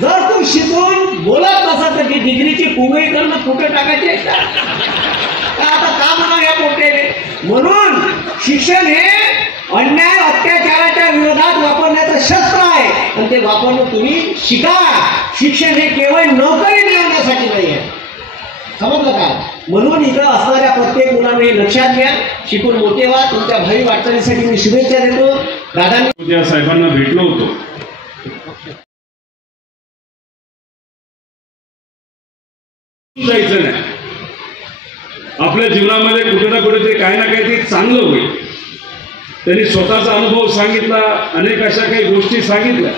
जर तू शिकून बोलत नसत तर ती डिग्रीची पुंगई करणं कुठे टाकायची आहे का? आता का म्हणा या पोटेने? म्हणून शिक्षण हे अन्याय अत्याचाराच्या विरोधात वापरण्याचं शस्त्र आहे आणि ते वापरणं तुम्ही शिका. शिक्षण हे केवळ नोकरी मिळवण्यासाठी नाही आहे. समजलं का? म्हणून इथं असणाऱ्या प्रत्येक मुलांना हे लक्षात घ्या. शिकून मोठे व्हा. तुमच्या भावी वाटचालीसाठी मी शुभेच्छा देतो. दादांनी त्या साहेबांना भेटलो होतो. जायचं नाही. आपल्या जीवनामध्ये कुठे ना कुठेतरी काही ना काहीतरी चांगलं होईल. त्यांनी स्वतःचा अनुभव सांगितला, अनेक अशा काही गोष्टी सांगितल्या.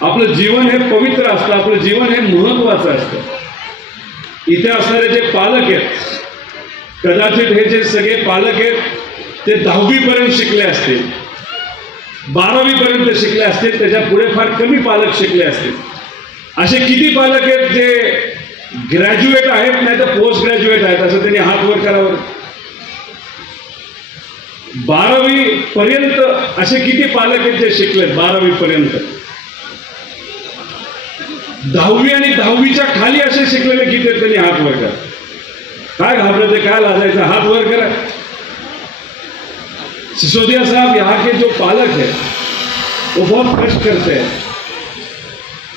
आपलं जीवन हे पवित्र असतं, आपलं जीवन हे महत्वाचं असतं. इथे असणारे जे पालक आहेत, कदाचित हे जे सगळे पालक आहेत ते 10वी पर्यंत शिकले असतील, 12वी पर्यंत शिकले असतील, त्याच्या पुढे फार कमी पालक शिकले असतील. असे किती पालक आहेत जे ग्रॅज्युएट आहेत, नाही तर पोस्ट ग्रॅज्युएट आहेत? असं त्यांनी हात वर करावर. 12वी पर्यंत असे किती पालक आहेत जे शिकले 12वी पर्यंत? 10वी आणि 10वीच्या खाली असे शिकलेले किती आहेत? त्यांनी हात वर करा. काय घाबरायचं, काय लाजायचं? हात वर करा. सिसोदिया साहब यहाँ के जो पालक है वो बहुत कष्ट करते हैं.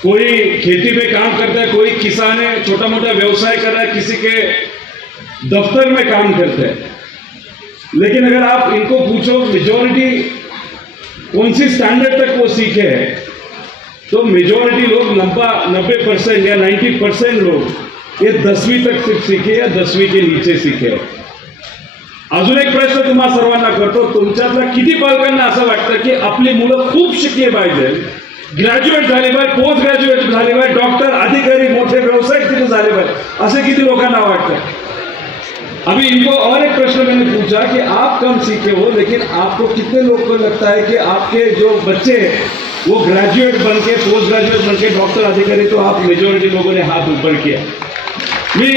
कोई खेती में काम करता है, कोई किसान है, छोटा मोटा व्यवसाय कर रहा है, किसी के दफ्तर में काम करते हैं. लेकिन अगर आप इनको पूछो मेजॉरिटी कौन सी स्टैंडर्ड तक वो सीखे हैं, तो मेजॉरिटी लोग 90% या 90% लोग ये 10वीं तक सिर्फ सीखे या 10वीं के नीचे सीखे. अजून एक प्रश्न तुम्हा सर्वांना करतो. तुमच्यातल्या किती पालकांना असं वाटतं की आपली मुलं खूप शिकली पाहिजे, ग्रॅज्युएट झाले पाहिजे, पोस्ट ग्रॅज्युएट झाले पाहिजे, डॉक्टर, अधिकारी, मोठे व्यवसायिक तिथे झाले पाहिजे, असे किती लोकांना वाटतं? अभी इनको और एक प्रश्न मैंने पूछा कि आप कम सीखे हो, लेकिन आपको कितने लोग को लगता है कि आपके जो बच्चे वो ग्रेजुएट बन के, पोस्ट ग्रेजुएट बन के, डॉक्टर, अधिकारी? तो आप मेजॉरिटी लोगों ने हाथ ऊपर किया. मी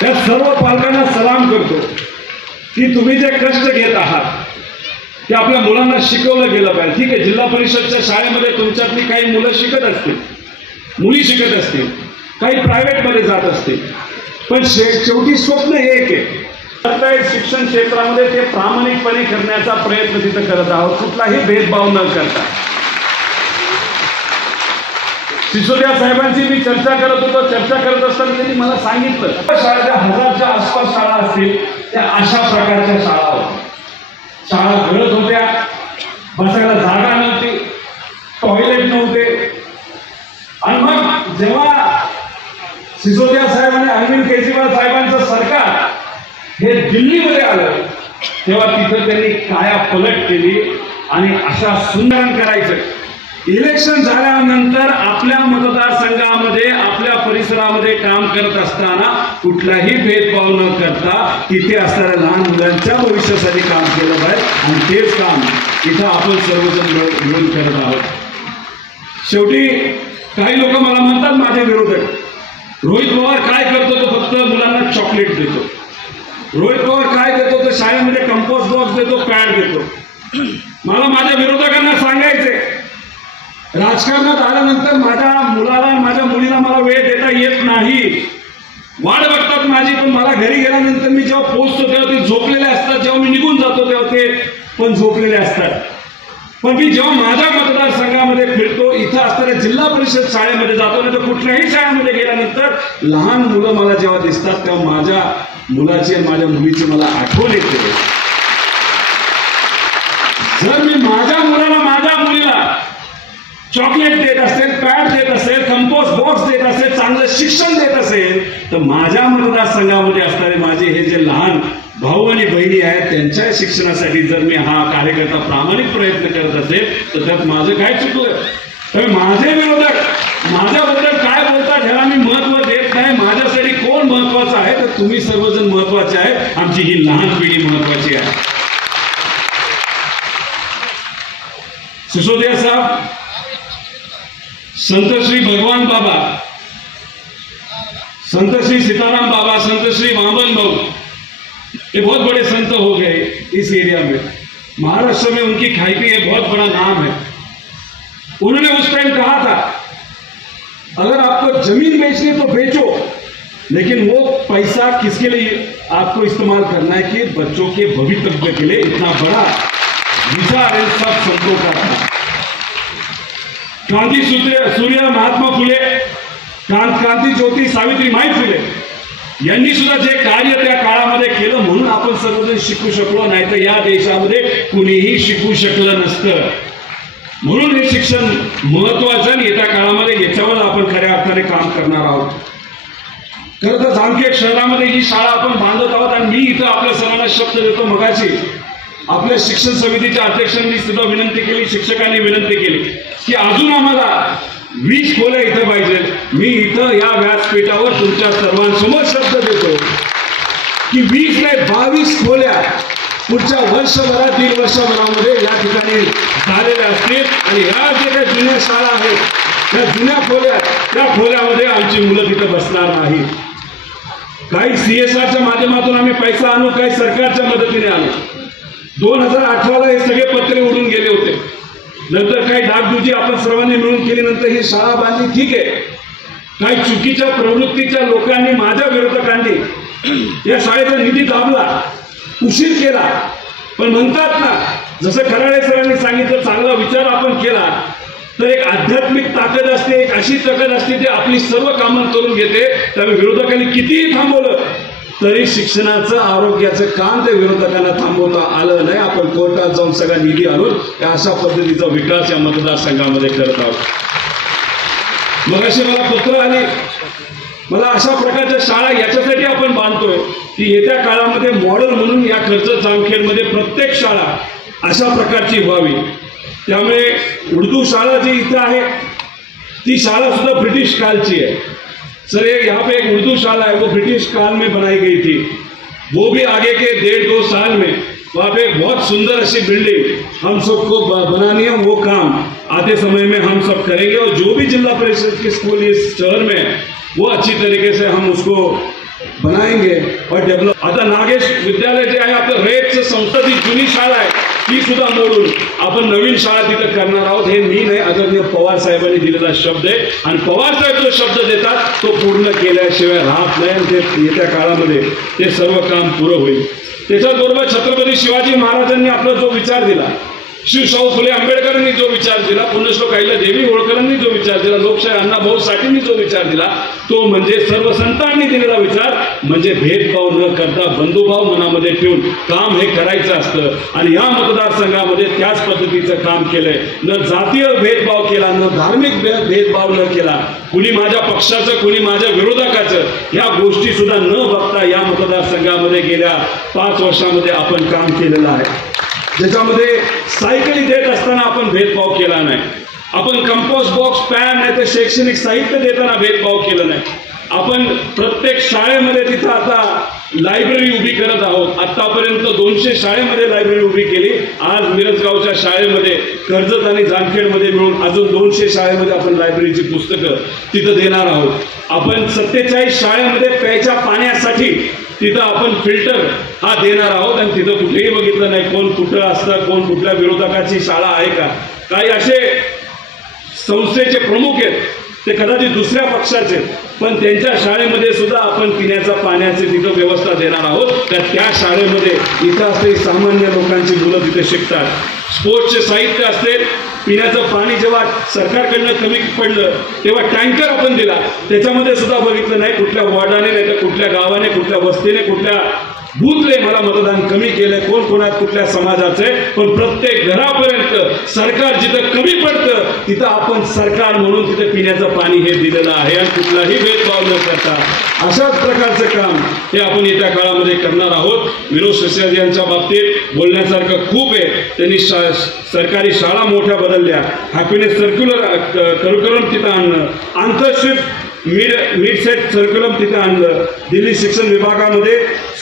त्या सर्व पालकांना सलाम करतो की तुम्ही जे कष्ट घेत आहात ते आपल्या मुलांना शिकवलं गेलं पाहिजे. ठीक आहे, जिल्हा परिषदच्या शाळेमध्ये तुमच्यातली काही मुलं शिकत असतील, मुली शिकत असतील, काही प्रायव्हेटमध्ये जात असतील, पण शेवटी स्वप्न एक आहे. शिक्षण क्षेत्रामध्ये ते प्रामाणिकपणे करण्याचा प्रयत्न तिथं करत आहोत, कुठलाही भेदभाव न करता. सिसोदिया साहेबांची मी चर्चा करत होतो. चर्चा करत असताना त्यांनी मला सांगितलं शाळेच्या 1000च्या आसपास शाळा असतील त्या अशा प्रकारच्या शाळा होत्या. शाळा घडत होत्या, बसायला जागा नव्हती, टॉयलेट नव्हते. आणि मग जेव्हा सिसोदिया साहेब आणि अरविंद केजरीवाल साहेबांचं सरकार हे दिल्लीमध्ये आलं तेव्हा तिथं त्यांनी काया पलट केली आणि अशा सुंदरण करायचं. इलेक्शन झाल्यानंतर आपल्या मतदारसंघामध्ये, आपल्या परिसरामध्ये काम करत असताना कुठलाही भेदभाव न करता तिथे असणाऱ्या लहान मुलांच्या भविष्यासाठी काम केलं पाहिजे आणि तेच काम इथं आपण सर्वजण मिळून करत आहोत. शेवटी काही लोक मला म्हणतात, माझे विरोधक, रोहित पवार काय करतो तो फक्त मुलांना चॉकलेट देतो. रोहित पवार काय देतो तर शाळेमध्ये कंपोस्ट बॉक्स देतो, पॅड देतो. मला माझ्या विरोधकांना सांगायचे, राजकारणात आल्यानंतर माझ्या मुलाला, माझ्या मुलीला मला वेळ देता येत नाही. वाट बघतात माझी, पण मला घरी गेल्यानंतर मी जेव्हा पोहोचतो तेव्हा ते झोपलेले असतात, जेव्हा मी निघून जातो तेव्हा ते पण झोपलेले असतात. पण मी जेव्हा माझ्या मतदारसंघामध्ये फिरतो, इथं असणाऱ्या जिल्हा परिषद शाळेमध्ये जातो, नाही तर कुठल्याही शाळेमध्ये गेल्यानंतर लहान मुलं मला जेव्हा दिसतात तेव्हा माझ्या मुलाची आणि माझ्या मुलीची मला आठवण येते. जर मी माझ्या मुलाला माझ्या मुलीला चॉकलेट देत असेल, पॅड देत असेल, कंपोस्ट बॉक्स देत असेल, चांगलं शिक्षण देत असेल, तर माझ्या मतदारसंघामध्ये असणारे माझे हे जे लहान भाऊ आणि बहिणी आहेत त्यांच्या शिक्षणासाठी जर मी हा कार्यकर्ता प्रामाणिक प्रयत्न करत असेल तर त्यात माझं काय चुकलं? तर माझे विरोधक माझ्याबद्दल काय बोलतात ह्याला मी महत्व देत नाही. माझ्यासाठी कोण महत्वाचं आहे तर तुम्ही सर्वजण महत्वाचे आहेत. आमची ही लहान पिढी महत्वाची आहे. सिसोदिया साहब, संत श्री भगवान बाबा, संत श्री सीताराम बाबा, संत श्री वामन भाऊ, ये बहुत बड़े संत हो गए इस एरिया में. महाराष्ट्र में उनकी खाईपी है, बहुत बड़ा नाम है. उन्होंने उस टाइम कहा था अगर आपको जमीन बेचनी तो बेचो, लेकिन वो पैसा किसके लिए आपको इस्तेमाल करना है कि बच्चों के भविष्य के लिए. इतना बड़ा विचार इन सब संतों का था. क्रांती सूर्य महात्मा फुले, क्रांती ज्योती सावित्रीबाई फुले यांनी सुद्धा जे कार्य त्या काळामध्ये केलं म्हणून आपण सर्वजण शिकू शकलो, नाही तर या देशामध्ये कुणीही शिकू शकलं नसतं. म्हणून हे शिक्षण महत्वाचं आणि येत्या काळामध्ये याच्यावर आपण खऱ्या अर्थाने काम करणार आहोत. खरं तर जामखेड शहरामध्ये ही शाळा आपण बांधत आहोत आणि मी इथं आपल्या सर्वांना शब्द देतो. मगाशी आपल्या शिक्षण समितीच्या अध्यक्षांनी सुद्धा विनंती केली, शिक्षकांनी विनंती केली की अजून आम्हाला 20 खोल्या इथं पाहिजे. मी इथं या व्यासपीठावर तुमच्या सर्वांसमोर शब्द देतो की 20 नाही 22 खोल्या पुढच्या वर्षभरात 1.5 वर्षभरामध्ये या ठिकाणी झालेल्या असतील. आणि ह्या जे काही जुन्या शाळा आहेत त्या जुन्या खोल्या, त्या खोल्यामध्ये आमची मुलं तिथं बसणार नाही. काही CSRच्या माध्यमातून आम्ही पैसा आणू, काही सरकारच्या मदतीने आणू. 2018ला हे सगळे पत्रे उडून गेले होते. नंतर काही डागडुजी आपण सर्वांनी मिळून केली, नंतर ही शाळा बांधली. ठीक आहे, काही चुकीच्या प्रवृत्तीच्या लोकांनी, माझ्या विरोधकांनी या शाळेचा निधी दाबला, उशीर केला. पण म्हणतात ना, जसं खराडे सरांनी सांगितलं, चांगला विचार आपण केला तर एक आध्यात्मिक ताकद असते, एक अशी ताकद असते जी आपली सर्व कामं करून घेते. त्यामुळे विरोधकांनी कितीही थांबवलं तरी शिक्षणाचं, आरोग्याचं काम त्या विरोधकांना थांबवता आलं नाही. आपण कोर्टात जाऊन सगळा निधी आणून अशा पद्धतीचा विकास या मतदारसंघामध्ये करत आहोत. मग अशी मला पत्र आली, मला अशा प्रकारच्या शाळा याच्यासाठी आपण बांधतोय की येत्या काळामध्ये मॉडेल म्हणून या कर्जत जामखेडमध्ये प्रत्येक शाळा अशा प्रकारची व्हावी. त्यामुळे उर्दू शाळा जी इथं आहे ती शाळा सुद्धा ब्रिटिश कालची है. सर यहाँ पे एक उर्दू शाला है, वो ब्रिटिश काल में बनाई गई थी. वो भी आगे के 1.5-2 साल में वहाँ पे बहुत सुंदर ऐसी बिल्डिंग हम सबको बनानी है. वो काम आते समय में हम सब करेंगे और जो भी जिला परिषद के स्कूल इस शहर में वो अच्छी तरीके से हम उसको बनाएंगे और डेव्हलप. आता नागेश विद्यालय जे आहे आपलं रेतचं संस्था, ती जुनी शाळा आहे ती सुद्धा मोडून आपण नवीन शाळा तिथं करणार आहोत. हे मी नाही, आदरणीय पवार साहेबांनी दिलेला शब्द आहे आणि पवार साहेब जो शब्द देतात तो पूर्ण केल्याशिवाय राहत नाही. ते येत्या काळामध्ये ते सर्व काम पुरं होईल. त्याच्याबरोबर छत्रपती शिवाजी महाराजांनी आपला जो विचार दिला, शिवशाहू फुले आंबेडकरांनी जो विचार दिला, पुण्यश्लोक अहिल्यादेवी होळकरांनी जो विचार दिला, लोकशाही अण्णाभाऊ साठेंनी जो विचार दिला, तो म्हणजे सर्व संतांनी दिलेला विचार, म्हणजे भेदभाव न करता बंधुभाव मनामध्ये ठेवून काम हे करायचं असतं. आणि या मतदारसंघामध्ये त्याच पद्धतीचं काम केलंय. न जातीय भेदभाव केला, न धार्मिक भेदभाव न केला, कुणी माझ्या पक्षाचं कुणी माझ्या विरोधकाचं या गोष्टी सुद्धा न बघता या मतदारसंघामध्ये गेल्या 5 वर्षामध्ये आपण काम केलेलं आहे. ज्याच्यामध्ये सायकली देत असताना आपण भेदभाव केला नाही, आपण कंपोस्ट बॉक्स, पॅन नाही तर शैक्षणिक साहित्य देताना भेदभाव केला नाही. आपण प्रत्येक शाळेमध्ये तिथं आता लायब्ररी उभी करत आहोत. आतापर्यंत 200 शाळेमध्ये लायब्ररी उभी केली. आज मिरजगावच्या शाळेमध्ये, कर्जत आणि जामखेडमध्ये मिळून अजून 200 शाळेमध्ये आपण लायब्ररीची पुस्तकं तिथं देणार आहोत. आपण 47 शाळेमध्ये प्यायच्या पाण्यासाठी तिथं आपण फिल्टर हा देणार आहोत. आणि तिथं कुठेही बघितलं नाही कोण कुठं असतं, कोण कुठल्या विरोधकाची शाळा आहे का. काही असे संस्थेचे प्रमुख आहेत ते कदाचित दुसऱ्या पक्षाचे, पण त्यांच्या शाळेमध्ये सुद्धा आपण पिण्याच्या पाण्याची तिथं व्यवस्था देणार आहोत. तर त्या शाळेमध्ये इथं असते सामान्य लोकांची मुलं तिथे शिकतात. स्पोर्ट्सचे साहित्य असते. पिण्याचं पाणी जेव्हा सरकारकडनं कमी पडलं तेव्हा टँकर आपण दिला. त्याच्यामध्ये सुद्धा बघितलं नाही कुठल्या वॉर्डाने, नाही तर कुठल्या गावाने, कुठल्या वस्तीने, कुठल्या बूथले मला मतदान कमी केलंय, कोण कोणात कुठल्या समाजाचे. पण प्रत्येक घरापर्यंत सरकार जिथं कमी पडतं तिथं आपण सरकार म्हणून तिथे पिण्याचं पाणी हे दिलेलं आहे आणि कुठलाही भेदभाव न करता अशाच प्रकारचं काम हे आपण येत्या काळामध्ये करणार आहोत. विनोद शिरसाट यांच्या बाबतीत बोलण्यासारखं खूप आहे. त्यांनी सरकारी शाळा मोठ्या बदलल्या, हॅपीनेस करिक्युलम तिथं आणलं, आंतरशिफ्ट मिड सेट सर्क्युलम तिथं आणलं, दिल्ली शिक्षण विभागामध्ये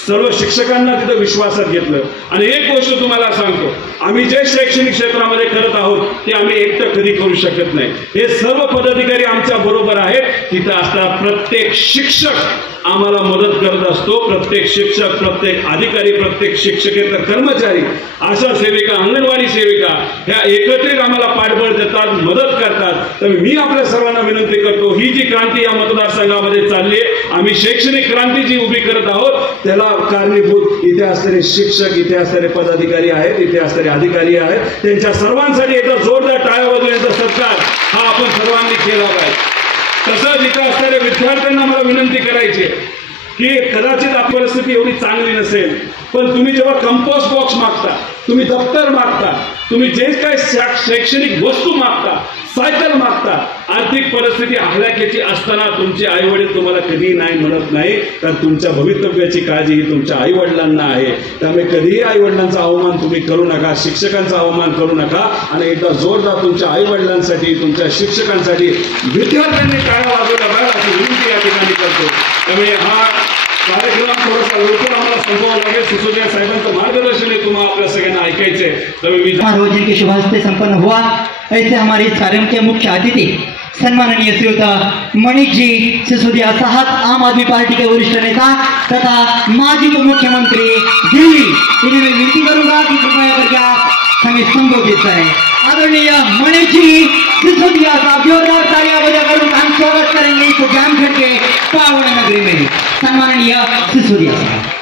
सर्व शिक्षकांना तिथं विश्वासात घेतलं. आणि एक गोष्ट तुम्हाला सांगतो, आम्ही जे शैक्षणिक क्षेत्रामध्ये करत आहोत ते आम्ही एकटं कधी करू शकत नाही. हे सर्व पदाधिकारी आमच्या बरोबर आहेत. तिथं असताना प्रत्येक शिक्षक आम्हाला मदत करत असतो. प्रत्येक शिक्षक, प्रत्येक अधिकारी, प्रत्येक शिक्षकेतर कर्मचारी, आशा सेविका, अंगणवाडी सेविका ह्या एकत्रित आम्हाला पाठबळ देतात, मदत करतात. तर मी आपल्या सर्वांना विनंती करतो, ही जी क्रांती या मतदारसंघामध्ये चालली आहे, आम्ही शैक्षणिक क्रांती जी उभी करत आहोत त्याला कारणीभूत इथे असणारे शिक्षक, इथे असणारे पदाधिकारी आहेत, इथे असणारे अधिकारी आहेत. त्यांच्या सर्वांसाठी एकदा जोरदार टाळ्या वाजवण्याचा सत्कार हा आपण सर्वांनी केला पाहिजे. तसंच इथं असणाऱ्या विद्यार्थ्यांना मला विनंती करायची की कदाचित आपली परिस्थिती एवढी चांगली नसेल, पण तुम्ही जेव्हा कंपोस्ट बॉक्स मागता, तुम्ही दप्तर मागता, तुम्ही जे काही शैक्षणिक वस्तू मागता, सायकल मागता, आर्थिक परिस्थिती हलाखीची असताना तुमचे आई वडील तुम्हाला कधी नाही म्हणत नाही, तर तुमच्या भवितव्याची काळजी ही तुमच्या आई वडिलांना आहे. त्यामुळे कधीही आई वडिलांचा अवमान तुम्ही करू नका, शिक्षकांचा अवमान करू नका. आणि एकदा जोरदार तुमच्या आई वडिलांसाठी, तुमच्या शिक्षकांसाठी विद्यार्थ्यांनी टाळ्या वाजवल्या पाहिजे अशी विनंती या ठिकाणी करतो. त्यामुळे हा कार्यक्रम थोडासा लवकर आम्हाला संपवावा लागेल. सिसोदिया साहेबांचं मार्गदर्शन आहे तुम्हाला आपल्या सगळ्यांना ऐकायचंय. समारोह जिनके शुभ हस्ते संपन्न हुआ, ऐसे हमारे इस कार्यक्रम के मुख्य अतिथि सम्माननीय श्रीयुत मनीष जी सिसोदिया साहब, आम आदमी पार्टी के वरिष्ठ नेता तथा माजी उप मुख्यमंत्री दिल्ली, इन्हें मैं विनती करूंगा कि कृपया करके आप हमें संबोधित करें. आदरणीय मनीष जी सिसोदिया साहब, जोरदार तालियां बजाकर हम स्वागत करेंगे इस जामगढ़ के पावन नगरी में. सम्माननीय सिसोदिया साहब.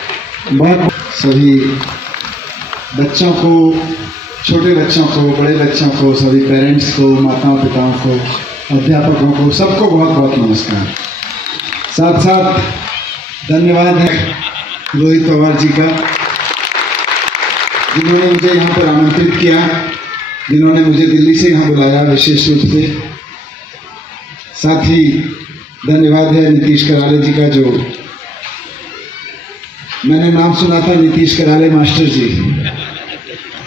बहुत सभी बच्चों को, छोटे बच्चों को, बड़े बच्चों को, सभी पेरेंट्स को, माताओं पिताओं को, अध्यापकों को, सबको बहुत बहुत नमस्कार. साथ साथ धन्यवाद है रोहित पवार जी का, जिन्होंने मुझे यहाँ पर आमंत्रित किया, जिन्होंने मुझे दिल्ली से यहाँ बुलाया विशेष रूप से. साथ ही धन्यवाद है नीतीश कराले जी का, जो मैंने नाम सुना था नीतीश कराले मास्टर जी,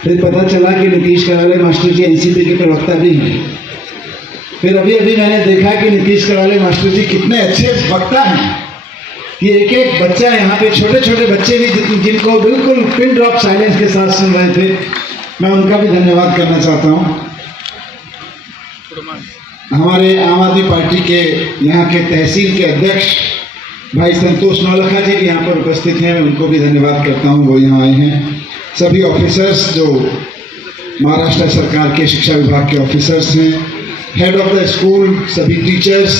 फिर पता चला कि नीतीश कराले मास्टर जी एनसीपी के प्रवक्ता भी हैं. फिर अभी अभी मैंने देखा कि नीतीश कराले मास्टर जी कितने अच्छे वक्ता हैं कि एक एक बच्चा यहाँ पे, छोटे छोटे बच्चे भी जिनको बिल्कुल पिन ड्रॉप साइलेंस के साथ सुन रहे थे, मैं उनका भी धन्यवाद करना चाहता हूँ. हमारे आम आदमी पार्टी के यहाँ के तहसील के अध्यक्ष भाई संतोष नौलखा जी भी यहाँ पर उपस्थित हैं, मैं उनको भी धन्यवाद करता हूँ, वो यहाँ आए हैं. सभी ऑफिसर्स जो महाराष्ट्र सरकार के शिक्षा विभाग के ऑफिसर्स हैं, हेड ऑफ द स्कूल, सभी टीचर्स,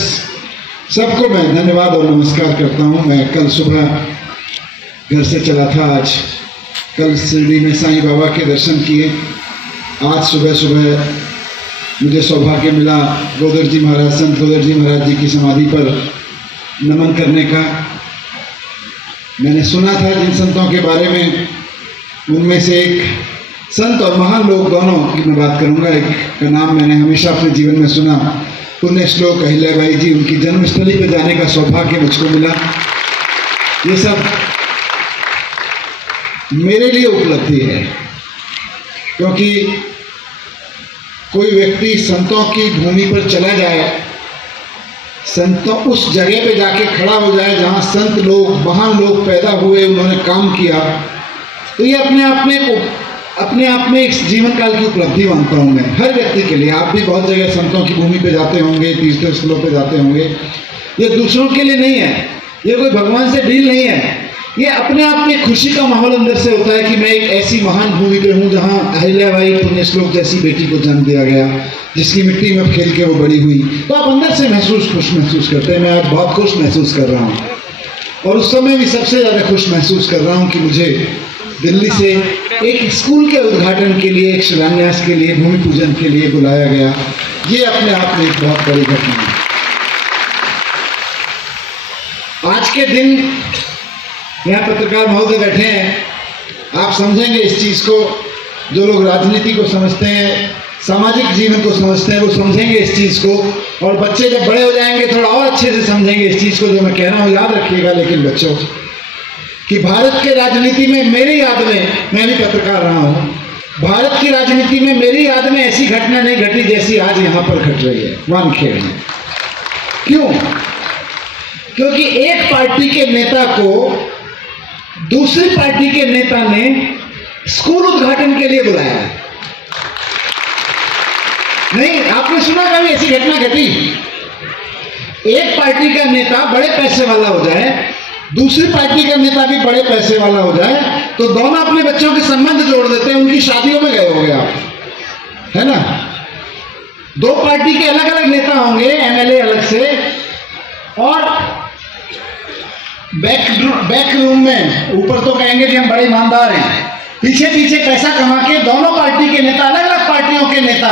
सबको मैं धन्यवाद और नमस्कार करता हूँ. मैं कल सुबह घर से चला था, आज कल शिरडी में साईं बाबा के दर्शन किए. आज सुबह सुबह मुझे सौभाग्य मिला गोदर जी महाराज, संत गोदर जी महाराज जी की समाधि पर नमन करने का. मैंने सुना था जिन संतों के बारे में, उनमें से एक संत और महान लोग दोनों की मैं बात करूंगा. एक का नाम मैंने हमेशा अपने जीवन में सुना, पुण्य श्लोक अहिल्याबाई जी, उनकी जन्मस्थली पर जाने का सौभाग्य मुझको मिला. ये सब मेरे लिए उपलब्धि है, क्योंकि कोई व्यक्ति संतों की भूमि पर चला जाए, संतों उस जगह पे जाके खड़ा हो जाए जहाँ संत लोग, महान लोग पैदा हुए, उन्होंने काम किया, तो ये अपने आप में इस जीवन काल की उपलब्धि मानता हूँ मैं, हर व्यक्ति के लिए. आप भी बहुत जगह संतों की भूमि पे जाते होंगे, तीर्थ स्थलों पे जाते होंगे. ये दूसरों के लिए नहीं है, ये कोई भगवान से डील नहीं है, ये अपने आप में खुशी का माहौल अंदर से होता है कि मैं एक ऐसी महान भूमि पे हूँ जहाँ अहिल्याबाई पुण्य श्लोक जैसी बेटी को जन्म दिया गया, जिसकी मिट्टी में खेल के वो बड़ी हुई, तो आप अंदर से खुश महसूस करते हैं। मैं आज बहुत खुश महसूस कर रहा हूँ, और उस समय भी सबसे ज़्यादा खुश महसूस कर रहा हूँ कि मुझे दिल्ली से एक स्कूल के उद्घाटन के लिए, एक शिलान्यास के लिए, भूमि पूजन के लिए बुलाया गया। ये अपने आप में एक बहुत बड़ी घटना है। आज के दिन यहाँ पत्रकार महोदय बैठे हैं, आप समझेंगे इस चीज़ को, जो लोग राजनीति को समझते हैं, सामाजिक जीवन को समझते हैं, वो समझेंगे इस चीज़ को, और बच्चे जब बड़े हो जाएंगे थोड़ा और अच्छे से समझेंगे इस चीज़ को जो मैं कह रहा हूँ। याद रखिएगा लेकिन बच्चों, कि भारत के राजनीति में मेरी याद में, मैं भी पत्रकार रहा हूँ, भारत की राजनीति में मेरी याद में ऐसी घटना नहीं घटी जैसी आज यहाँ पर घट रही है वानखेड़े में। क्यों? क्योंकि एक पार्टी के नेता को दूसरी पार्टी के नेता ने स्कूल उद्घाटन के लिए बुलाया है। नहीं, आपने सुना कभी ऐसी घटना घटी? एक पार्टी का नेता बड़े पैसे वाला हो जाए, दूसरी पार्टी का नेता भी बड़े पैसे वाला हो जाए, तो दोनों अपने बच्चों के संबंध जोड़ देते हैं, उनकी शादियों में गए होंगे आप, है ना? दो पार्टी के अलग अलग नेता होंगे, एमएलए अलग से, और बैक रूम में, ऊपर तो कहेंगे कि हम बड़े ईमानदार हैं, पीछे पीछे पैसा कमा के दोनों पार्टी के नेता, अलग अलग पार्टियों के नेता,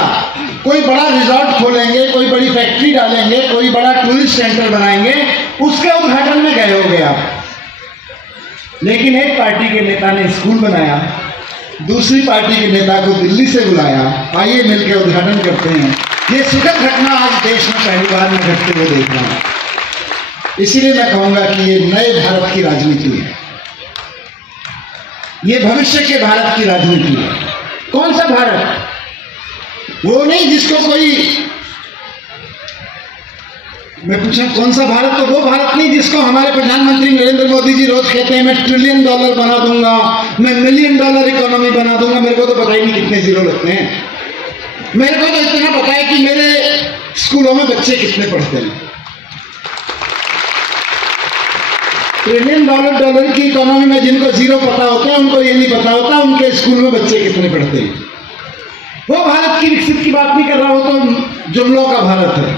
कोई बड़ा रिजॉर्ट खोलेंगे, कोई बड़ी फैक्ट्री डालेंगे, कोई बड़ा टूरिस्ट सेंटर बनाएंगे, उसके उद्घाटन में गए होंगे आप। लेकिन एक पार्टी के नेता ने स्कूल बनाया, दूसरी पार्टी के नेता को दिल्ली से बुलाया, आइए मिलकर उद्घाटन करते हैं। ये सुखद घटना आज देश में पहली बार मैं घटते हुए देख रहा हूं। इसीलिए मैं कहूंगा कि ये नए भारत की राजनीति है, ये भविष्य के भारत की राजनीति है। कौन सा भारत? वो नहीं जिसको कोई, मैं पूछा कौन सा भारत, तो वो भारत नहीं जिसको हमारे प्रधानमंत्री नरेंद्र मोदी जी रोज कहते हैं मैं $1 ट्रिलियन बना दूंगा, मैं $1 मिलियन इकोनॉमी बना दूंगा। मेरे को तो पता ही नहीं कितने जीरो लगते हैं। मेरे को तो इतना पता है कि मेरे स्कूलों में बच्चे कितने पढ़ते हैं। $1 ट्रिलियन की इकोनॉमी में जिनको जीरो पता होता है, उनको ये नहीं पता होता उनके स्कूल में बच्चे कितने पढ़ते हैं। वो भारत की विकसित की बात नहीं कर रहा, हो तो जुमलों का भारत है।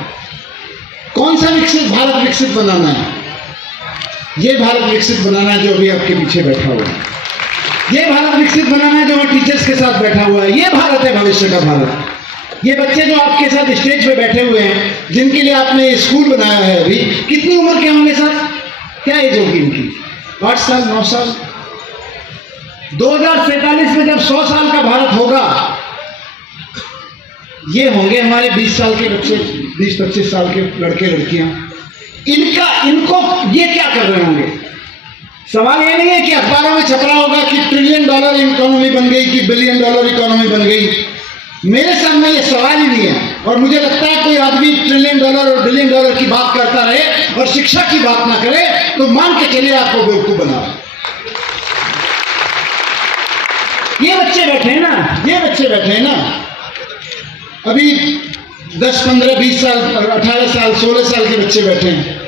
कौन सा विकसित भारत विकसित बनाना है? ये भारत विकसित बनाना है जो अभी आपके पीछे बैठा हुआ है, ये भारत विकसित बनाना है जो वहां टीचर्स के साथ बैठा हुआ है। ये भारत है भविष्य का भारत। ये बच्चे जो आपके साथ स्टेज पे बैठे हुए हैं, जिनके लिए आपने स्कूल बनाया है, अभी कितनी उम्र के होंगे सर? क्या एज होगी इनकी? 8 साल 9 साल। 2047 में जब 100 साल का भारत होगा, ये होंगे हमारे 20 साल के बच्चे, 20-25 साल के लड़के लड़कियां। इनको ये क्या कर रहे होंगे? सवाल ये नहीं है कि अखबारों में छप रहा होगा कि $1 ट्रिलियन इकोनॉमी बन गई, कि $1 बिलियन इकोनॉमी बन गई। मेरे सामने ये सवाल ही नहीं है। और मुझे लगता है कोई आदमी $1 ट्रिलियन और $1 बिलियन की बात करता रहे और शिक्षा की बात ना करे तो मान के चलिए आपको बेवकूफ बना रहा है। ये बच्चे बैठे हैं ना, ये बच्चे बैठे हैं ना, अभी 10, 15, 20 साल, 18 साल, 16 साल के बच्चे बैठे हैं।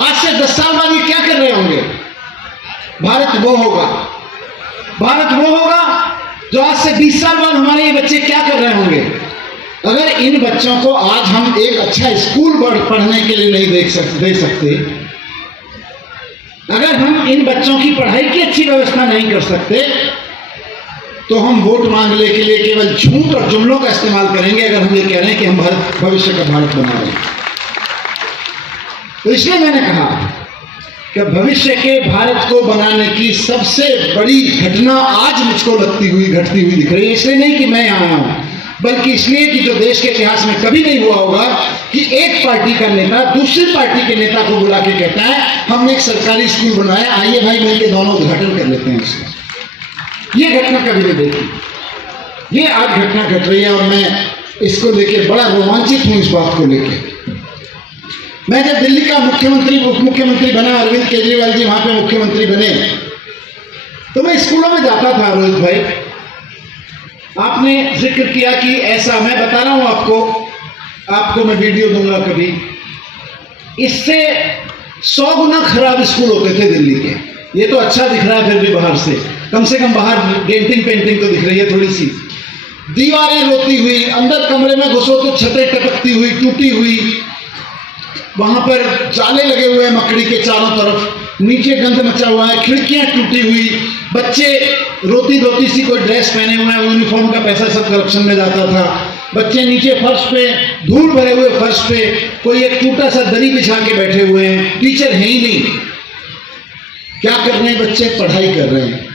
आज से 10 साल बाद ये क्या कर रहे होंगे? भारत वो होगा, भारत वो होगा जो आज से 20 साल बाद हमारे ये बच्चे क्या कर रहे होंगे। अगर इन बच्चों को आज हम एक अच्छा स्कूल पढ़ने के लिए नहीं दे सकते, अगर हम इन बच्चों की पढ़ाई की अच्छी व्यवस्था नहीं कर सकते, तो हम वोट मांगने के लिए केवल झूठ और जुमलों का इस्तेमाल करेंगे। अगर हम ये कह रहे हैं कि हम भविष्य का भारत बना रहे हैं, तो इसलिए मैंने कहा कि भविष्य के भारत को बनाने की सबसे बड़ी घटना आज मुझको घटती हुई दिख रही है। इसलिए नहीं कि मैं यहाँ आया हूँ, बल्कि इसलिए कि जो देश के इतिहास में कभी नहीं हुआ होगा कि एक पार्टी का नेता दूसरी पार्टी के नेता को बुला के कहता है हमने एक सरकारी स्कूल बनाया, आइए भाई मिलकर दोनों उद्घाटन कर लेते हैं इसका। ये घटना कभी नहीं देखी, ये आज घटना घट रही है और मैं इसको लेके बड़ा रोमांचित हूँ। इस बात को लेके मैं जब दिल्ली का मुख्यमंत्री उप मुख्यमंत्री बना, अरविंद केजरीवाल जी वहां पे मुख्यमंत्री बने, तो मैं स्कूलों में जाता था। रोहित भाई, आपने जिक्र किया कि ऐसा, मैं बता रहा हूं आपको मैं वीडियो दूंगा कभी, इससे 100 गुना खराब स्कूल होते थे दिल्ली के। ये तो अच्छा दिख रहा है फिर भी बाहर से कम बाहर डेंटिंग पेंटिंग तो दिख रही है थोड़ी सी। दीवारें रोती हुई, अंदर कमरे में घुसो तो छतें टपकती हुई, टूटी हुई, वहां पर जाले लगे हुए हैं मकड़ी के चारों तरफ, नीचे गंद मचा हुआ है, खिड़कियां टूटी हुई, बच्चे रोती धोती सी कोई ड्रेस पहने हुए हैं, यूनिफॉर्म का पैसा सब करप्शन में जाता था, बच्चे नीचे फर्श पे, धूल भरे हुए फर्श पे कोई एक टूटा सा दरी बिछा के बैठे हुए हैं, टीचर है ही नहीं। क्या कर रहे हैं बच्चे? पढ़ाई कर रहे हैं।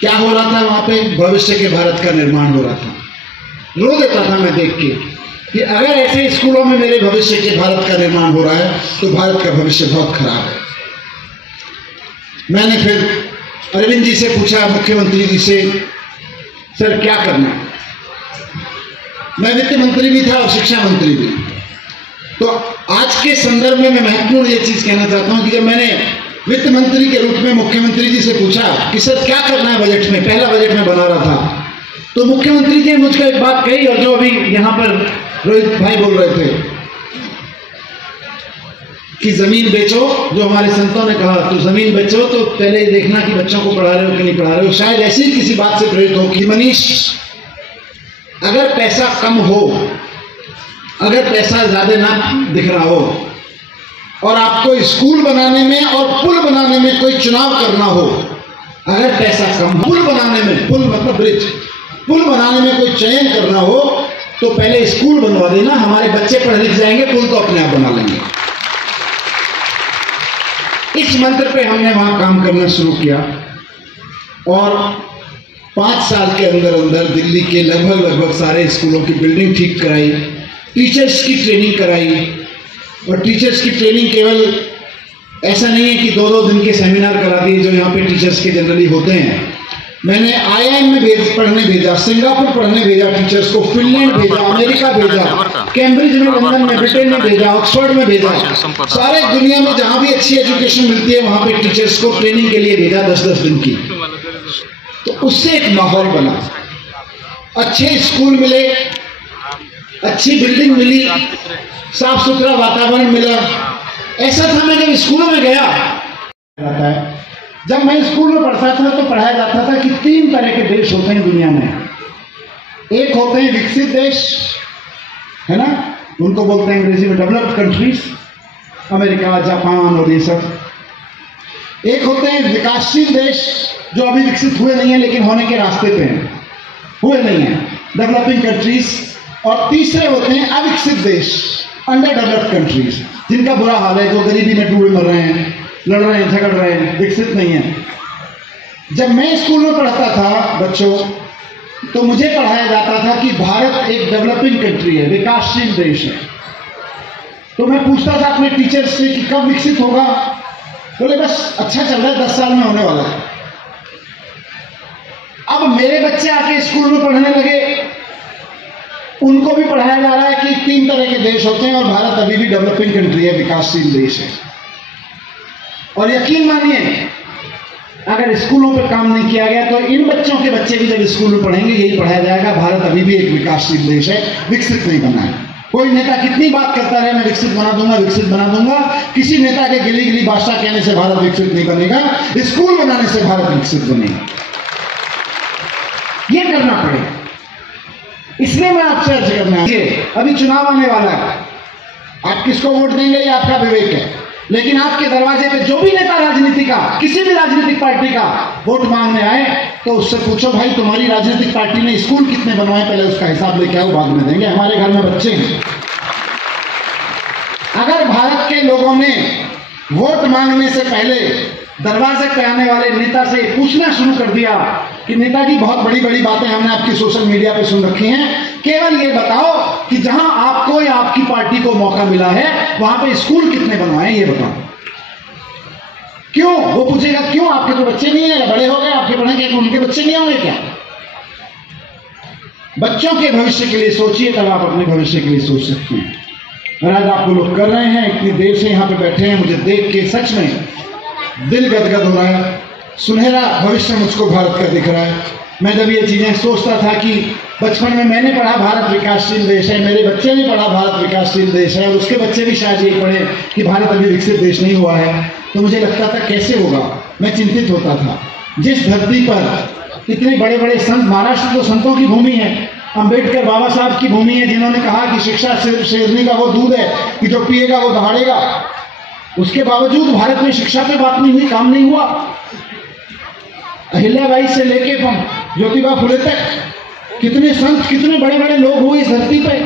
क्या हो रहा था वहां पे? भविष्य के भारत का निर्माण हो रहा था। रो देता था मैं देख के कि अगर ऐसे स्कूलों में मेरे भविष्य के भारत का निर्माण हो रहा है तो भारत का भविष्य बहुत खराब है। मैंने फिर अरविंद जी से पूछा, मुख्यमंत्री जी से, सर क्या करना है? मैं वित्त मंत्री भी था और शिक्षा मंत्री भी। तो आज के संदर्भ में मैं महत्वपूर्ण ये चीज कहना चाहता हूं कि जब मैंने वित्त मंत्री के रूप में मुख्यमंत्री जी से पूछा कि सर क्या करना है बजट में, पहला बजट में बना रहा था, तो मुख्यमंत्री जी ने मुझको एक बात कही, और जो अभी यहां पर रोहित भाई बोल रहे थे कि जमीन बेचो, जो हमारे संतों ने कहा, तो जमीन बेचो तो पहले ये देखना कि बच्चों को पढ़ा रहे हो कि नहीं पढ़ा रहे हो। शायद ऐसी ही किसी बात से प्रेरित हो कि मनीष, अगर पैसा कम हो, अगर पैसा ज्यादा ना दिख रहा हो और आपको स्कूल बनाने में और पुल बनाने में कोई चुनाव करना हो, अगर पैसा कम, पुल बनाने में, पुल मतलब ब्रिज, पुल बनाने में कोई चयन करना हो तो पहले स्कूल बनवा देना, हमारे बच्चे पढ़ लिख जाएंगे, पुल तो अपने आप बना लेंगे। इस मंत्र पे हमने वहां काम करना शुरू किया और 5 साल के अंदर अंदर दिल्ली के लगभग सारे स्कूलों की बिल्डिंग ठीक कराई, टीचर्स की ट्रेनिंग कराई। और टीचर्स की ट्रेनिंग केवल ऐसा नहीं है कि 2-2 दिन के सेमिनार करा दिए जो यहाँ पे टीचर्स के जनरली होते हैं। मैंने IIM में पढ़ने भेजा, सिंगापुर पढ़ने भेजा टीचर्स को, फिनलैंड भेजा, अमेरिका भेजा, कैम्ब्रिज में, लंदन में, ब्रिटेन में भेजा, ऑक्सफोर्ड में भेजा, सारे दुनिया में जहां भी अच्छी एजुकेशन मिलती है वहां पे टीचर्स को ट्रेनिंग के लिए भेजा 10-10 दिन की। तो उससे एक माहौल बना, अच्छे स्कूल मिले, अच्छी बिल्डिंग मिली, साफ सुथरा वातावरण मिला। ऐसा था मैं जब स्कूलों में गया, जब मैं स्कूल में पढ़ता था तो पढ़ाया जाता था कि 3 तरह के देश होते हैं दुनिया में। एक होते हैं विकसित देश, है ना, उनको बोलते हैं अंग्रेजी में डेवलप्ड कंट्रीज, अमेरिका, जापान और ये सब। एक होते हैं विकासशील देश जो अभी विकसित हुए नहीं है लेकिन होने के रास्ते पे हैं, हुए नहीं है, डेवलपिंग कंट्रीज। और तीसरे होते हैं अविकसित देश, अंडर डेवलप्ड कंट्रीज, जिनका बुरा हाल है, जो गरीबी में डूबे मर रहे हैं, लड़ रहे हैं, झगड़ रहे हैं, विकसित नहीं है। जब मैं स्कूल में पढ़ता था बच्चों, तो मुझे पढ़ाया जाता था कि भारत एक डेवलपिंग कंट्री है, विकासशील देश है। तो मैं पूछता था अपने टीचर्स से कि कब विकसित होगा? बोले बस अच्छा चल रहा है, 10 साल में होने वाला है। अब मेरे बच्चे आके स्कूल में पढ़ने लगे, उनको भी पढ़ाया जा रहा है कि 3 तरह के देश होते हैं और भारत अभी भी डेवलपिंग कंट्री है, विकासशील देश है। और यकीन मानिए, अगर स्कूलों पर काम नहीं किया गया तो इन बच्चों के बच्चे भी जब स्कूल में पढ़ेंगे यही पढ़ाया जाएगा, भारत अभी भी एक विकासशील देश है, विकसित नहीं बना है। कोई नेता कितनी बात करता रहे मैं विकसित बना दूंगा, विकसित बना दूंगा, किसी नेता के गिली गिली बादशाह कहने से भारत विकसित नहीं बनेगा, स्कूल बनाने से भारत विकसित बनेगा। ये करना पड़ेगा। इसलिए मैं आपसे अर्ज करना है, अभी चुनाव आने वाला है, आप किसको वोट देंगे ये आपका विवेक है, लेकिन आपके दरवाजे पे जो भी नेता राजनीति का, किसी भी राजनीतिक पार्टी का वोट मांगने आए तो उससे पूछो, भाई तुम्हारी राजनीतिक पार्टी ने स्कूल कितने बनवाए, पहले उसका हिसाब लेके आओ, बाद में देंगे, हमारे घर में बच्चे हैं। अगर भारत के लोगों ने वोट मांगने से पहले दरवाजे पे आने वाले नेता से पूछना शुरू कर दिया कि नेताजी बहुत बड़ी बड़ी बातें हमने आपकी सोशल मीडिया पे सुन रखी हैं, केवल ये बताओ कि जहां आपको या आपकी पार्टी को मौका मिला है वहां पे स्कूल कितने बनवाए, ये बताओ। क्यों? वो पूछेगा क्यों, आपके तो बच्चे नहीं है, बड़े हो गए, आपके पढ़ेंगे तो उनके बच्चे नहीं होंगे क्या? बच्चों के भविष्य के लिए सोचिए, तब आप अपने भविष्य के लिए सोच सकते हैं। और आज आपको लोग कर रहे हैं, इतनी देर से यहाँ पे बैठे हैं, मुझे देख के सच में दिल गदगद हो रहा है। सुनहरा भविष्य मुझको भारत का दिख रहा है। मैं जब ये चीजें सोचता था कि बचपन में मैंने पढ़ा भारत विकासशील देश है, मेरे बच्चे ने पढ़ा भारत विकासशील देश है, और उसके बच्चे भी शायद ये पढ़े कि भारत अभी विकसित देश नहीं हुआ है, तो मुझे लगता था कैसे होगा, मैं चिंतित होता था। जिस धरती पर इतने बड़े बड़े संत, महाराष्ट्र तो संतों की भूमि है, अंबेडकर बाबा साहब की भूमि है, जिन्होंने कहा कि शिक्षा शेरनी का वो दूध है कि जो पिएगा वो दहाड़ेगा। उसके बावजूद भारत में शिक्षा पे बात नहीं हुई, काम नहीं हुआ। अहिल्याबाई से लेके ज्योतिबा फुले तक कितने संत, कितने बड़े बड़े लोग हुए इस धरती पे।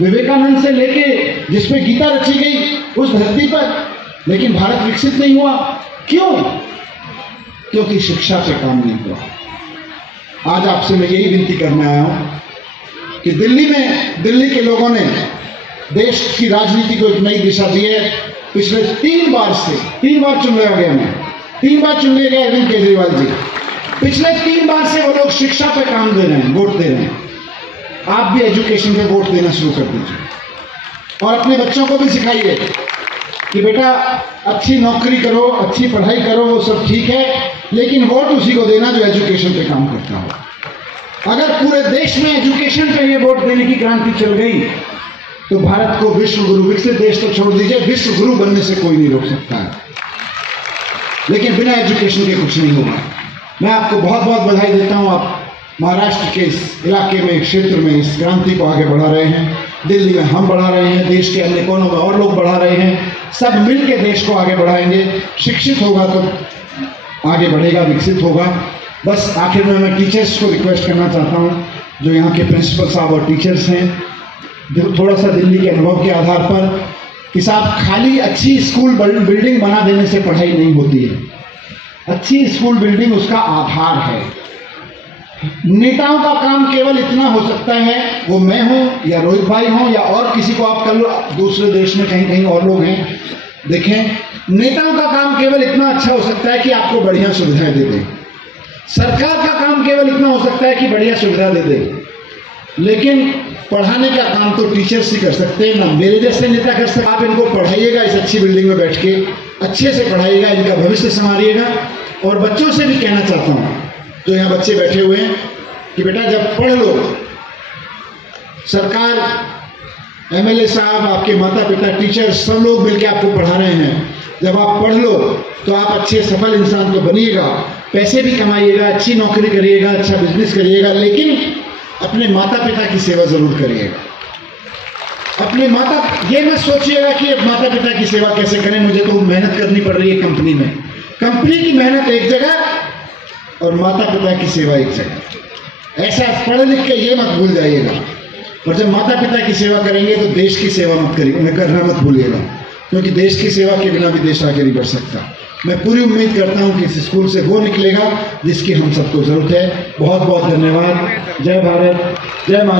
विवेकानंद से लेके जिसपे गीता रची गई उस धरती पर, लेकिन भारत विकसित नहीं हुआ। क्यों? क्योंकि शिक्षा पे काम नहीं हुआ। आज आपसे मैं यही विनती करने आया हूं कि दिल्ली के लोगों ने देश की राजनीति को एक नई दिशा दी है। पिछले 3 बार चुन लिया गया, मैं 3 बार चुन लिया गया अरविंद केजरीवाल जी। पिछले 3 बार से वो लोग शिक्षा पे काम दे रहे हैं, वोट दे रहे हैं। आप भी एजुकेशन पे वोट देना शुरू कर दीजिए और अपने बच्चों को भी सिखाइए कि बेटा अच्छी नौकरी करो, अच्छी पढ़ाई करो, वो सब ठीक है, लेकिन वोट उसी को देना जो एजुकेशन पे काम करता हो। अगर पूरे देश में एजुकेशन पे ये वोट देने की क्रांति चल गई तो भारत को विश्व गुरु, विकसित देश तो छोड़ दीजिए, विश्व गुरु बनने से कोई नहीं रोक सकता है। लेकिन बिना एजुकेशन के कुछ नहीं होगा। मैं आपको बहुत बहुत बधाई देता हूं। आप महाराष्ट्र के इस इलाके में, क्षेत्र में इस क्रांति को आगे बढ़ा रहे हैं। दिल्ली में हम बढ़ा रहे हैं, देश के अन्य कोनों में और लोग बढ़ा रहे हैं। सब मिलकर देश को आगे बढ़ाएंगे। शिक्षित होगा तो आगे बढ़ेगा, विकसित होगा। बस आखिर में मैं टीचर्स को रिक्वेस्ट करना चाहता हूँ, जो यहाँ के प्रिंसिपल साहब और टीचर्स हैं, थोड़ा सा दिल्ली के अनुभव के आधार पर, कि साहब खाली अच्छी स्कूल बिल्डिंग बना देने से पढ़ाई नहीं होती है। अच्छी स्कूल बिल्डिंग उसका आधार है। नेताओं का काम केवल इतना हो सकता है, वो मैं हूं या रोहित भाई हों या और किसी को आप कल दूसरे देश में कहीं कहीं और लोग हैं, देखें, नेताओं का काम केवल इतना अच्छा हो सकता है कि आपको बढ़िया सुविधाएं दे दें। सरकार का काम केवल इतना हो सकता है कि बढ़िया सुविधा दे दे, लेकिन पढ़ाने का काम तो टीचर्स ही कर सकते हैं, ना मेरे जैसे नेता कर सकते। आप इनको पढ़ाइएगा इस अच्छी बिल्डिंग में बैठ के, अच्छे से पढ़ाइएगा, इनका भविष्य संवारिएगा। और बच्चों से भी कहना चाहता हूँ, जो यहाँ बच्चे बैठे हुए हैं, कि बेटा जब पढ़ लो, सरकार, एमएलए साहब, आपके माता पिता, टीचर्स, सब लोग मिलकर आपको पढ़ा रहे हैं। जब आप पढ़ लो तो आप अच्छे सफल इंसान तो बनिएगा, पैसे भी कमाइएगा, अच्छी नौकरी करिएगा, अच्छा बिजनेस करिएगा, लेकिन अपने माता पिता की सेवा जरूर करिएगा। अपने ये मत सोचिएगा कि अब माता पिता की सेवा कैसे करें, मुझे तो मेहनत करनी पड़ रही है कंपनी में। कंपनी की मेहनत एक जगह और माता पिता की सेवा एक जगह। ऐसा पढ़ लिख के ये मत भूल जाइएगा। और जब माता पिता की सेवा करेंगे तो देश की सेवा करना मत भूलिएगा, क्योंकि देश की सेवा के बिना भी देश आगे नहीं बढ़ सकता। मैं पूरी उम्मीद करता हूं कि इस स्कूल से वो निकलेगा जिसकी हम सबको जरूरत है। बहुत बहुत धन्यवाद। जय भारत, जय माता।